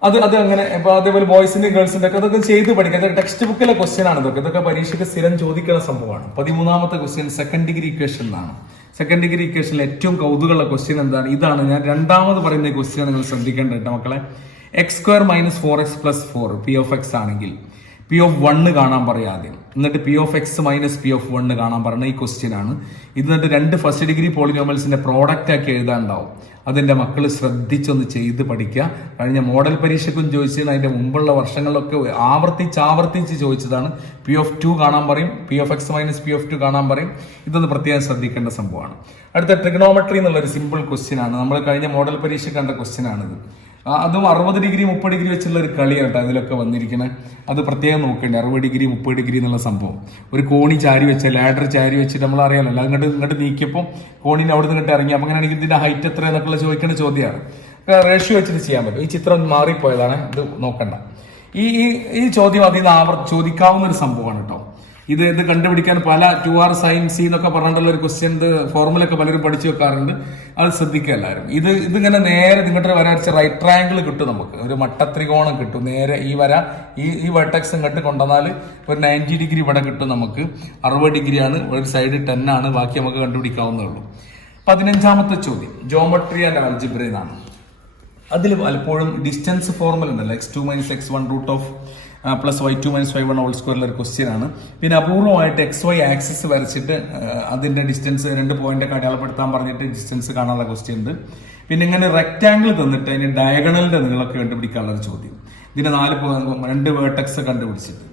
അത് അങ്ങനെ. അപ്പൊ അതേപോലെ ബോയ്സിന്റെ ഗേൾസിന്റെ ഒക്കെ അതൊക്കെ ചെയ്ത് പഠിക്കാം. ടെക്സ്റ്റ് ബുക്കിലെ ക്വസ്റ്റ്യൻ ആണ് ഇതൊക്കെ പരീക്ഷയ്ക്ക് സ്ഥിരം ചോദിക്കുന്ന സംഭവമാണ്. 13ാമത്തെ ക്വസ്റ്റ്യൻ സെക്കൻഡ് ഡിഗ്രി ഇക്വേഷൻ എന്നാണ്. സെക്കൻഡ് ഡിഗ്രി ഇക്വേഷനിൽ ഏറ്റവും കൗതുകമുള്ള ക്വസ്റ്റ്യൻ എന്താണ്? ഇതാണ് ഞാൻ രണ്ടാമത് പറയുന്ന ക്വസ്റ്റ്യൻ നിങ്ങൾ ശ്രദ്ധിക്കേണ്ട കേട്ടോ മക്കളെ. x² - 4x + 4 p(x) ആണെങ്കിൽ p(1) കാണാൻ പറയാം ആദ്യം. എന്നിട്ട് p(x - p(1) കാണാൻ പറയുന്ന ഈ ക്വസ്റ്റ്യൻ ആണ്. ഇത് എന്നിട്ട് 2 ഫസ്റ്റ് ഡിഗ്രി പോളിനോമിയൽസിന്റെ പ്രോഡക്റ്റ് ആക്കി എഴുതാനുണ്ടാവും. അതെന്റെ മക്കൾ ശ്രദ്ധിച്ചൊന്ന് ചെയ്ത് പഠിക്കുക. കഴിഞ്ഞ മോഡൽ പരീക്ഷയ്ക്കും ചോദിച്ചത്, അതിന്റെ മുമ്പുള്ള വർഷങ്ങളിലൊക്കെ ആവർത്തിച്ച് ചോദിച്ചതാണ്. p(2) കാണാൻ പറയും, p(x - p(2) കാണാൻ പറയും. ഇതൊന്ന് പ്രത്യേകം ശ്രദ്ധിക്കേണ്ട സംഭവമാണ്. അടുത്ത ട്രിഗണോമെട്രി എന്നുള്ളൊരു സിമ്പിൾ ക്വസ്റ്റ്യൻ ആണ്. നമ്മൾ കഴിഞ്ഞ മോഡൽ പരീക്ഷ കണ്ട ക്വസ്റ്റ്യൻ ആണിത്. അതും 60 ഡിഗ്രി 30 ഡിഗ്രി വെച്ചുള്ള ഒരു കളിയാണ് അതിലൊക്കെ വന്നിരിക്കുന്നത്. അത് പ്രത്യേകം നോക്കേണ്ടത്. 60 ഡിഗ്രി 30 ഡിഗ്രി എന്നുള്ള സംഭവം. ഒരു കോണി ചാരി വെച്ച ലാഡർ ചാരി വെച്ചിട്ട് നമ്മൾ അറിയാമല്ലോ, ഇങ്ങോട്ട് നീക്കിയപ്പോൾ കോണിന് അവിടെ നിന്ന് ഇറങ്ങി. അപ്പൊ അങ്ങനെയാണെങ്കിൽ ഇതിന്റെ ഹൈറ്റ് എത്ര എന്നൊക്കെ ചോദിക്കേണ്ട ചോദ്യമാണ്. റേഷ്യോ വെച്ചിട്ട് ചെയ്യാൻ പറ്റും. ഈ ചിത്രം മാറിപ്പോയതാണ്, ഇത് നോക്കണ്ട. ഈ ചോദ്യം അതിൽ നിന്ന് ചോദിക്കാവുന്ന ഒരു സംഭവമാണ് കേട്ടോ. ഇത് കണ്ടുപിടിക്കാൻ പല 2r sin c എന്നൊക്കെ പറഞ്ഞിട്ടുള്ള ഒരു ക്വസ്റ്റ്യൻ ഫോർമുലൊക്കെ പലരും പഠിച്ചു വെക്കാറുണ്ട്. അത് ശ്രദ്ധിക്കുക എല്ലാവരും. ഇതിങ്ങനെ നേരെ ഇങ്ങോട്ട് വരച്ച റൈറ്റ് ട്രയാങ്കിൾ കിട്ടും, നമുക്ക് ഒരു മട്ടത്രികോണം കിട്ടും. നേരെ ഈ വര ഈ വെർട്ടെക്സ് ഇങ്ങോട്ട് കൊണ്ടുവന്നാൽ ഒരു 90 ഡിഗ്രി ഇവിടെ കിട്ടും നമുക്ക്. 60 ഡിഗ്രിയാണ്, ഒരു സൈഡ് 10 ആണ്, ബാക്കി നമുക്ക് കണ്ടുപിടിക്കാവുന്നേ ഉള്ളൂ. 15ാമത്തെ ചോദ്യം ജോമെട്രി ആൻഡ് ആൽജിബ്ര എന്നാണ്. അതിൽ പലപ്പോഴും ഡിസ്റ്റൻസ് ഫോർമുല ഉണ്ടല്ലോ, x2 - x1 + y2 - y1 whole സ്ക്വയറിലെ ഒരു ക്വസ്റ്റ്യൻ ആണ്. പിന്നെ അപൂർവമായിട്ട് XY ആക്സിസ് വരച്ചിട്ട് അതിന്റെ ഡിസ്റ്റൻസ് 2 പോയിന്റൊക്കെ അടയാളപ്പെടുത്താൻ പറഞ്ഞിട്ട് ഡിസ്റ്റൻസ് കാണാനുള്ള ക്വസ്റ്റ്യൻ ഉണ്ട്. പിന്നെ ഇങ്ങനെ റെക്ടാംഗിൾ തന്നിട്ട് അതിന് ഡയഗണലിന്റെ നീളമൊക്കെ കണ്ടുപിടിക്കാനുള്ള ഒരു ചോദ്യം. ഇതിന്റെ 2 വേർട്ടെക്സ് കണ്ടുപിടിച്ചിട്ട്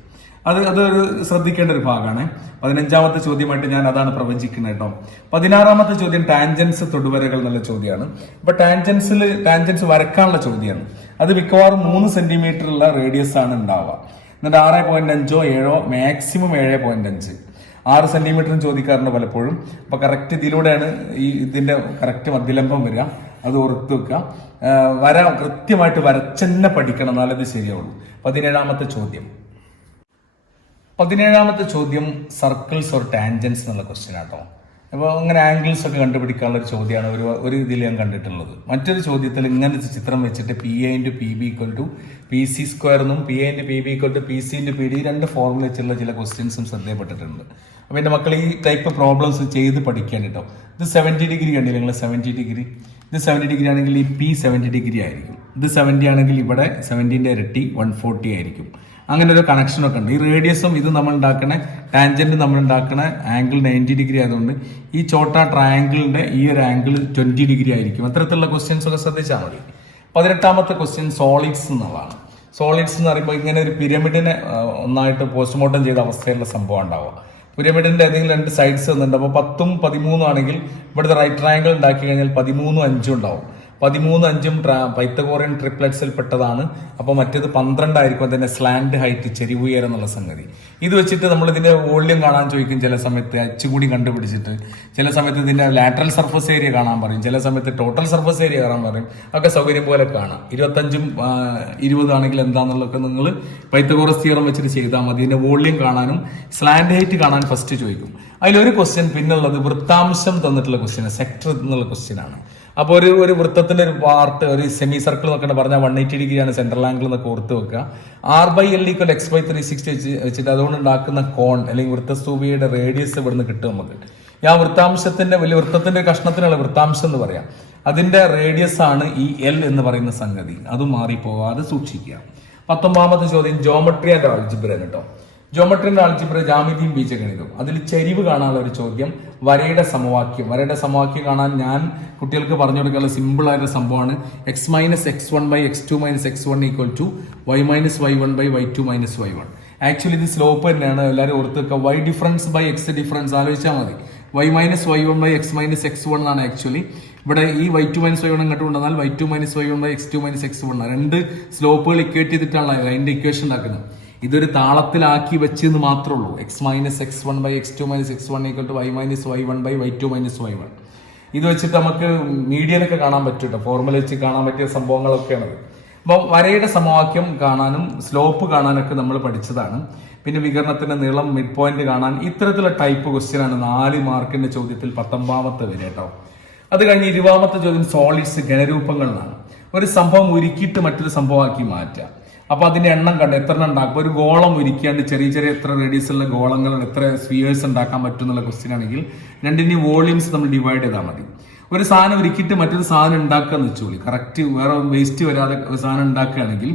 അതൊരു ശ്രദ്ധിക്കേണ്ട ഒരു ഭാഗമാണ്. 15ാമത്തെ ചോദ്യമായിട്ട് ഞാൻ അതാണ് പ്രവചിക്കുന്നത് കേട്ടോ. 16ാമത്തെ ചോദ്യം ടാൻജൻസ് തൊടുവരകൾ എന്നുള്ള ചോദ്യമാണ്. അപ്പൊ ടാൻജൻസ് വരക്കാനുള്ള ചോദ്യമാണ്. അത് മിക്കവാറും 3 സെന്റിമീറ്ററുള്ള റേഡിയസ് ആണ് ഉണ്ടാവുക. എന്നിട്ട് 6.5 7 മാക്സിമം 7.5 6 സെന്റിമീറ്ററും ചോദിക്കാറുണ്ട് പലപ്പോഴും. അപ്പൊ കറക്റ്റ് ഇതിലൂടെയാണ് ഇതിന്റെ കറക്റ്റ് മധ്യലംബം വരിക. അത് ഓർത്ത് വെക്കുക. വര കൃത്യമായിട്ട് വരച്ചെന്നെ പഠിക്കണം, എന്നാലത് ശരിയാവുള്ളൂ. 17ാമത്തെ ചോദ്യം സർക്കിൾസ് ഓർ ടാൻജൻസ് എന്നുള്ള ക്വസ്റ്റ്യൻ ആട്ടോ. അപ്പോൾ അങ്ങനെ ആംഗിൾസ് ഒക്കെ കണ്ടുപിടിക്കാനുള്ള ഒരു ചോദ്യമാണ് ഒരു ഇതിൽ ഞാൻ കണ്ടിട്ടുള്ളത്. മറ്റൊരു ചോദ്യത്തിൽ ഇങ്ങനത്തെ ചിത്രം വെച്ചിട്ട് PA × PB = PC² എന്നും PA × PB = PC × PD 2 formula വെച്ചുള്ള ചില ക്വസ്റ്റ്യൻസും ശ്രദ്ധയപ്പെട്ടിട്ടുണ്ട്. അപ്പോൾ എൻ്റെ മക്കൾ ഈ ടൈപ്പ് പ്രോബ്ലംസ് ചെയ്ത് പഠിക്കാൻ കേട്ടോ. ഇത് 70 ഡിഗ്രി കണ്ടില്ല നിങ്ങൾ, 70 ഡിഗ്രി. ഇത് 70 ഡിഗ്രി ആണെങ്കിൽ ഈ P 70 ഡിഗ്രി ആയിരിക്കും. ഇത് 70 ആണെങ്കിൽ ഇവിടെ 70ന്റെ ഇരട്ടി 140 ആയിരിക്കും. അങ്ങനെ ഒരു കണക്ഷനൊക്കെ ഉണ്ട്. ഈ റേഡിയസും ഇത് നമ്മൾ ഉണ്ടാക്കണ ടാൻജന്റ് നമ്മൾ ഉണ്ടാക്കണ ആംഗിൾ 90 ഡിഗ്രി ആയതുകൊണ്ട് ഈ ചോട്ട ട്രയാംഗിളിന്റെ ഈ ഒരു ആംഗിൾ 20 ഡിഗ്രി ആയിരിക്കും. അത്തരത്തിലുള്ള ക്വസ്റ്റ്യൻസ് ഒക്കെ ശ്രദ്ധിച്ചാൽ മതി. 18ാമത്തെ ക്വസ്റ്റ്യൻ സോളിഡ്സ് എന്നുള്ളതാണ്. സോളിഡ്സ് എന്ന് പറയുമ്പോൾ ഇങ്ങനെ ഒരു പിരമിഡിനെ ഒന്നായിട്ട് പോസ്റ്റ്മോർട്ടം ചെയ്ത അവസ്ഥയിലുള്ള സംഭവം ഉണ്ടാവുക. പിരമിഡിന്റെ ഏതെങ്കിലും 2 സൈഡ്സ് വന്നിട്ടുണ്ട്. അപ്പോൾ 10ഉം 13ഉം ആണെങ്കിൽ ഇവിടുത്തെ റൈറ്റ് ട്രയാംഗിൾ ഉണ്ടാക്കി കഴിഞ്ഞാൽ 13ഉം 5ഉം ഉണ്ടാവും. 13ഉം 5ഉം പൈത്തഗോറിയൻ ട്രിപ്ലെറ്റ്സിൽ പെട്ടതാണ്. അപ്പോൾ മറ്റേത് 12 ആയിരിക്കും. അതിന്റെ സ്ലാൻഡ് ഹൈറ്റ്, ചെരിവുയരം എന്നുള്ള സംഗതി. ഇത് വെച്ചിട്ട് നമ്മൾ ഇതിന്റെ വോള്യം കാണാൻ ചോദിക്കും. ചില സമയത്ത് h കൂടി കണ്ടുപിടിച്ചിട്ട്, ചില സമയത്ത് ഇതിന്റെ ലാറ്ററൽ സർഫസ് ഏരിയ കാണാൻ പറയും, ചില സമയത്ത് ടോട്ടൽ സർഫസ് ഏരിയ കാണാൻ പറയും. ഒക്കെ സൗകര്യം പോലെ കാണാം. 25ഉം 20 ആണെങ്കിൽ എന്താണെന്നുള്ളതൊക്കെ നിങ്ങൾ പൈത്തഗോറസ് തിയറം വെച്ചിട്ട് ചെയ്താൽ മതി. ഇതിന്റെ വോള്യം കാണാനും സ്ലാൻഡ് ഹൈറ്റ് കാണാൻ ഫസ്റ്റ് ചോദിക്കും. അതിലൊരു ക്വസ്റ്റ്യൻ പിന്നുള്ളത് വൃത്താംശം തന്നിട്ടുള്ള ക്വസ്റ്റ്യൻ, സെക്ടർ എന്നുള്ള ക്വസ്റ്റ്യൻ ആണ്. അപ്പോൾ ഒരു വൃത്തത്തിന്റെ ഒരു പാർട്ട്, ഒരു സെമി സർക്കിൾ എന്നൊക്കെ പറഞ്ഞാൽ 180 ഡിഗ്രിയാണ് സെൻട്രൽ ആംഗിൾ എന്നൊക്കെ ഓർത്ത് വെക്കുക. R/L = x/360 വെച്ചിട്ട് അതുകൊണ്ട് ഉണ്ടാക്കുന്ന കോൺ അല്ലെങ്കിൽ വൃത്തസ്തൂപിയുടെ റേഡിയസ് ഇവിടുന്ന് കിട്ടും നമുക്ക്. ആ വൃത്താംശത്തിന്റെ വലിയ വൃത്തത്തിന്റെ കഷ്ണത്തിനുള്ള വൃത്താംശം എന്ന് പറയാം. അതിന്റെ റേഡിയസ് ആണ് ഈ എൽ എന്ന് പറയുന്ന സംഗതി. അത് മാറിപ്പോവാതെ സൂക്ഷിക്കുക. 19ാമത്തെ ചോദ്യം ജോമെട്രി ആൻഡ് ആൾജിബ്ര കേട്ടോ. ജോമെട്രി ആൻഡ് ആൾജിബ്ര, ജാമിതിയും ബീജഗണിതവും. അതിൽ ചെരിവ് കാണാനുള്ള ഒരു ചോദ്യം, വരയുടെ സമവാക്യം കാണാൻ ഞാൻ കുട്ടികൾക്ക് പറഞ്ഞു കൊടുക്കാനുള്ള സിമ്പിൾ ആയിട്ടുള്ള സംഭവമാണ് x-x1/x2-x1 = y-y1/y2-y1. ആക്ച്വലി ഇത് സ്ലോപ്പ് തന്നെയാണ്, എല്ലാവരും ഓർത്ത് വെക്കുക. y difference by x difference ആലോചിച്ചാൽ മതി. y-y1/x-x1 എന്നാണ് ആക്ച്വലി. ഇവിടെ ഈ y2-y1 ഇങ്ങോട്ട് കൊണ്ടുവന്നാൽ y2-y1/x2-x1 രണ്ട് സ്ലോപ്പുകൾ ഇക്വേറ്റ് ചെയ്തിട്ടാണ് അതിന്റെ ഇക്വേഷൻ ഉണ്ടാക്കുന്നത്. ഇതൊരു താളത്തിലാക്കി വെച്ചെന്ന് മാത്രമേ ഉള്ളൂ. x-x1/x2-x1 = y-y1/y2-y1. ഇത് വെച്ചിട്ട് നമുക്ക് മീഡിയനൊക്കെ കാണാൻ പറ്റും, ഫോർമുല വെച്ച് കാണാൻ പറ്റിയ സംഭവങ്ങളൊക്കെയാണത്. അപ്പോൾ വരയുടെ സമവാക്യം കാണാനും സ്ലോപ്പ് കാണാനൊക്കെ നമ്മൾ പഠിച്ചതാണ്. പിന്നെ വികരണത്തിന്റെ നീളം, മിഡ് പോയിന്റ് കാണാൻ, ഇത്തരത്തിലുള്ള ടൈപ്പ് ക്വസ്റ്റ്യൻ ആണ് 4 മാർക്കിന്റെ ചോദ്യത്തിൽ 19ാമത്തെ വരെ കേട്ടോ. അത് കഴിഞ്ഞ് 20ാമത്തെ ചോദ്യം സോളിഡ്സ്, ഘനരൂപങ്ങളിലാണ്. ഒരു സംഭവം ഉരുക്കിയിട്ട് മറ്റൊരു സംഭവമാക്കി മാറ്റുക. അപ്പൊ അതിന്റെ എണ്ണം കണ്ട് എത്ര എണ്ണം ഉണ്ടാക്കും. ഒരു ഗോളം ഉരുക്കിയാണ്ട് ചെറിയ എത്ര റേഡിയസ് ഉള്ള ഗോളങ്ങൾ, എത്ര സ്ഫിയേഴ്സ് ഉണ്ടാക്കാൻ പറ്റും എന്നുള്ള ക്വസ്റ്റ്യൻ ആണെങ്കിൽ രണ്ടിന്റെയും വോളിയൂംസ് നമ്മൾ ഡിവൈഡ് ചെയ്താൽ മതി. ഒരു സാധനം ഉരുക്കിയിട്ട് മറ്റൊരു സാധനം ഉണ്ടാക്കുക എന്ന് വെച്ചോളി, കറക്റ്റ് വേറെ വേസ്റ്റ് വരാതെ ഒരു സാധനം ഉണ്ടാക്കുകയാണെങ്കിൽ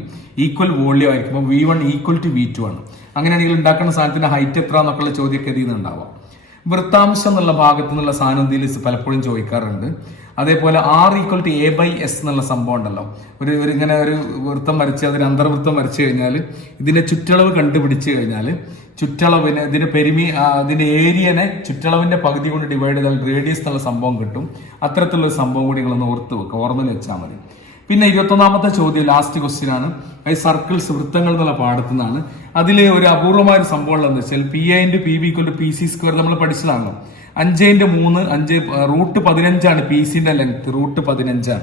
ഈക്വൽ വോളിയം ആയിരിക്കും. V1 = V2 ആണ്. അങ്ങനെയാണെങ്കിൽ ഉണ്ടാക്കുന്ന സാധനത്തിന്റെ ഹൈറ്റ് എത്ര എന്നൊക്കെയുള്ള ചോദ്യമൊക്കെ ഇതിൽ നിന്ന് ഉണ്ടാവാം. വൃത്താംശം എന്നുള്ള ഭാഗത്തു നിന്നുള്ള സാധനം ഇതിൽ പലപ്പോഴും ചോദിക്കാറുണ്ട്. അതേപോലെ R = A/S എന്നുള്ള സംഭവം ഉണ്ടല്ലോ. ഇങ്ങനെ ഒരു വൃത്തം വരച്ച് അതിന് അന്തർവൃത്തം വരച്ചു കഴിഞ്ഞാൽ ഇതിന്റെ ചുറ്റളവ് കണ്ടുപിടിച്ചു കഴിഞ്ഞാൽ ചുറ്റളവിന് ഇതിന്റെ ഏരിയനെ ചുറ്റളവിന്റെ പകുതി കൊണ്ട് ഡിവൈഡ് ചെയ്താൽ റേഡിയസ് എന്നുള്ള സംഭവം കിട്ടും. അത്തരത്തിലുള്ള സംഭവം കൂടി നിങ്ങളൊന്ന് ഓർത്ത് വെക്കുക, ഓർമ്മയിൽ വെച്ചാൽ മതി. പിന്നെ 21ാമത്തെ ചോദ്യം ലാസ്റ്റ് ക്വസ്റ്റ്യൻ ആണ്. അത് സർക്കിൾസ്, വൃത്തങ്ങൾ എന്നുള്ള പാഠത്തു നിന്നാണ്. അതിൽ ഒരു അപൂർവമായ ഒരു സംഭവം ഉള്ളതെന്ന് വെച്ചാൽ PA × PB = PC² നമ്മൾ പഠിച്ചതാണല്ലോ. 5/3 √15 PC-ന്റെ ലെങ്ത്. √15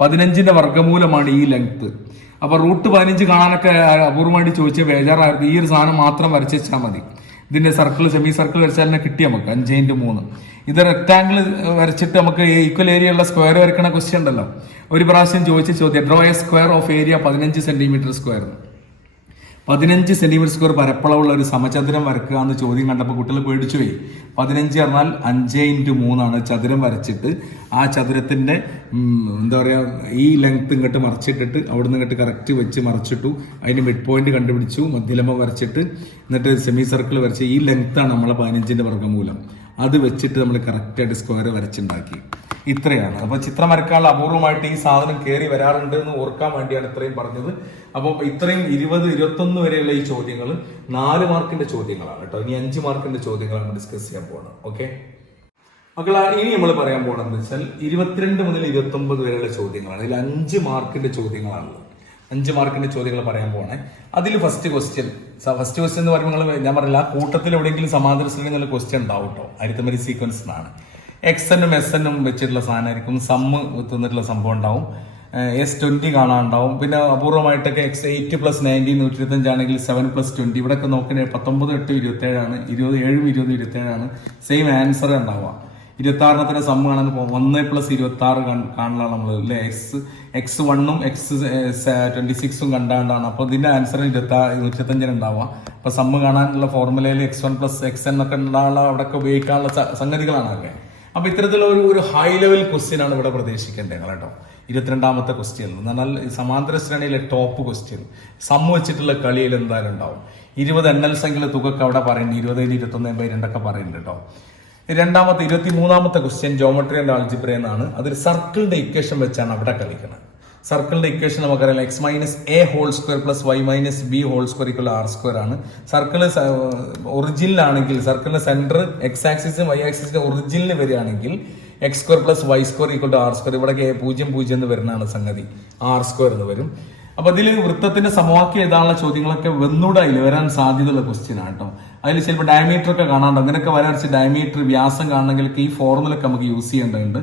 15ന്റെ വർഗ്ഗമൂലമാണ് ഈ ലെങ്ത്. അപ്പൊ √15 കാണാനൊക്കെ അപൂർവമായിട്ട് ചോദിച്ച ബേജാറായിരുന്നു. ഈ ഒരു സാധനം മാത്രം വരച്ച് വെച്ചാൽ മതി. ഇതിന്റെ സർക്കിൾ, സെമി സർക്കിൾ വരച്ചാൽ തന്നെ കിട്ടി നമുക്ക് 5/3. ഇത് റെക്ടാംഗിൾ വരച്ചിട്ട് നമുക്ക് ഈക്വൽ ഏരിയ ഉള്ള സ്ക്വയർ വരയ്ക്കണ ക്വസ്റ്റ്യൻ ഉണ്ടല്ലോ. ഒരു പ്രാവശ്യം ചോദിച്ച ചോദ്യം, draw A square of area 15 cm². 15 cm² പരപ്പളവുള്ള ഒരു സമചതുരം വരക്കുക എന്ന് ചോദ്യം കണ്ടപ്പോൾ കുട്ടികൾ പേടിച്ചു പോയി. 15 പറഞ്ഞാൽ 5/3 ആണ്. ചതുരം വരച്ചിട്ട് ആ ചതുരത്തിന്റെ എന്താ പറയാ ഈ ലെങ്ത് ഇങ്ങോട്ട് മറിച്ചിട്ടിട്ട് അവിടുന്ന് ഇങ്ങോട്ട് കറക്റ്റ് വെച്ച് മറിച്ചിട്ടു. അതിന് മിഡ് പോയിന്റ് കണ്ടുപിടിച്ചു, മധ്യലമ്പ വരച്ചിട്ട് എന്നിട്ട് സെമി സർക്കിൾ വരച്ച് ഈ ലെങ്ത്താണ് നമ്മളെ 15ന്റെ വർഗ്ഗമൂലം. അത് വെച്ചിട്ട് നമ്മൾ കറക്റ്റായിട്ട് സ്ക്വയർ വരച്ചുണ്ടാക്കി. ഇത്രയാണ്. അപ്പൊ ചിത്രം വരക്കാനുള്ള അപൂർവമായിട്ട് ഈ സാധനം കയറി വരാറുണ്ട് എന്ന് ഓർക്കാൻ വേണ്ടിയാണ് ഇത്രയും പറഞ്ഞത്. അപ്പോൾ ഇത്രയും 20, 21 വരെയുള്ള ഈ ചോദ്യങ്ങൾ 4 മാർക്കിന്റെ ചോദ്യങ്ങളാണ് കേട്ടോ. ഇനി 5 മാർക്കിന്റെ ചോദ്യങ്ങളാണ് ഡിസ്കസ് ചെയ്യാൻ പോകുന്നത്. ഓക്കെ മക്കളെ, ഇനി നമ്മൾ പറയാൻ പോകണമെന്ന് വെച്ചാൽ 22 മുതൽ 29 വരെയുള്ള ചോദ്യങ്ങളാണ്. ഇതിൽ 5 മാർക്കിന്റെ ചോദ്യങ്ങളാണുള്ളത്. 5 മാർക്കിന്റെ ചോദ്യങ്ങൾ പറയാൻ പോകണേ. അതിൽ ഫസ്റ്റ് ക്വസ്റ്റ്യൻ എന്ന് പറയുമ്പോൾ ഞാൻ പറഞ്ഞില്ല, കൂട്ടത്തിൽ എവിടെയെങ്കിലും സമാന്തര ശ്രേണി എന്നുള്ള ക്വസ്റ്റ്യൻ ഉണ്ടാവും കേട്ടോ. അരിത്തമെറ്റിക് സീക്വൻസ് എന്നാണ്. XN-ഉം SN-ഉം വെച്ചിട്ടുള്ള സാധനമായിരിക്കും. സമ്മ് തന്നിട്ടുള്ള സംഭവം ഉണ്ടാവും. S20 കാണാനുണ്ടാവും. പിന്നെ അപൂർവമായിട്ടൊക്കെ X8 + 90 125 ആണെങ്കിൽ 7 + 20. ഇവിടെയൊക്കെ നോക്കുന്നത് 19, 8, 27 ആണ്. 27, 20, 27 ആണ്. സെയിം ആൻസർ ഉണ്ടാവുക. 26 സമ്മ് കാണാൻ 1 + 26 കാണലാണ് നമ്മൾ അല്ലെ. X1-ഉം X26-ഉം കണ്ടാണ്ടാണ്. അപ്പൊ ഇതിന്റെ ആൻസർ 125 ഉണ്ടാവുക. അപ്പൊ സമ്മ് കാണാനുള്ള ഫോർമുലയിൽ X1 + Xn ഒക്കെ ഉണ്ടാകാനുള്ള അവിടെയൊക്കെ ഉപയോഗിക്കാനുള്ള സംഗതികളാണ് ഒക്കെ. അപ്പൊ ഇത്തരത്തിലുള്ള ഒരു ഹൈ ലെവൽ ക്വസ്റ്റ്യൻ ആണ് ഇവിടെ പ്രതീക്ഷിക്കേണ്ടത് കേട്ടോ. 22ാമത്തെ ക്വസ്റ്റ്യൻ എന്ന് പറഞ്ഞാൽ സമാന്തര ശ്രേണിയിലെ ടോപ്പ് ക്വസ്റ്റ്യൻ. സമ്മ് വെച്ചിട്ടുള്ള കളിയിൽ എന്തായാലും ഉണ്ടാവും. 20 എണ്ണൽ സംഖ്യയിലെ തുകക്ക് അവിടെ പറയുന്നുണ്ട്. 20, 21, 2 പറയുന്നുണ്ട് കേട്ടോ. 23ാമത്തെ ക്വസ്റ്റ്യൻ ജോമെട്രി ആൻഡ് ആൾജിബ്ര എന്നാണ്. അതൊരു സർക്കിളിന്റെ ഇക്വേഷൻ വെച്ചാണ് അവിടെ കളിക്കുന്നത്. സർക്കിളിന്റെ ഇക്വേഷൻ നമുക്കറിയാം. x - a² + y - b² = r² ആണ്. സർക്കിള് ഒറിജിനിലാണെങ്കിൽ സർക്കിളിന്റെ സെന്റർ x ആക്സിസും y ആക്സിസിന്റെ ഒറിജിനിൽ വരികയാണെങ്കിൽ x² + y² = r². ഇവിടെ 0, 0 എന്ന് വരുന്നതാണ് സംഗതി. r² എന്ന് വരും. അപ്പൊ ഇതിൽ വൃത്തത്തിന്റെ സമവാക്യം എഴുതാനുള്ള ചോദ്യങ്ങളൊക്കെ വന്നൂടായില്ല, വരാൻ സാധ്യതയുള്ള ക്വസ്റ്റ്യൻ ആണ് കേട്ടോ. അതിൽ ചിലപ്പോൾ ഡയമീറ്റർ ഒക്കെ കാണാണ്ട് അങ്ങനെയൊക്കെ വരാറിച്ച് ഡയമീറ്റർ വ്യാസം കാണണമെങ്കിൽ ഈ ഫോർമുലൊക്കെ നമുക്ക് യൂസ് ചെയ്യേണ്ടതുണ്ട്.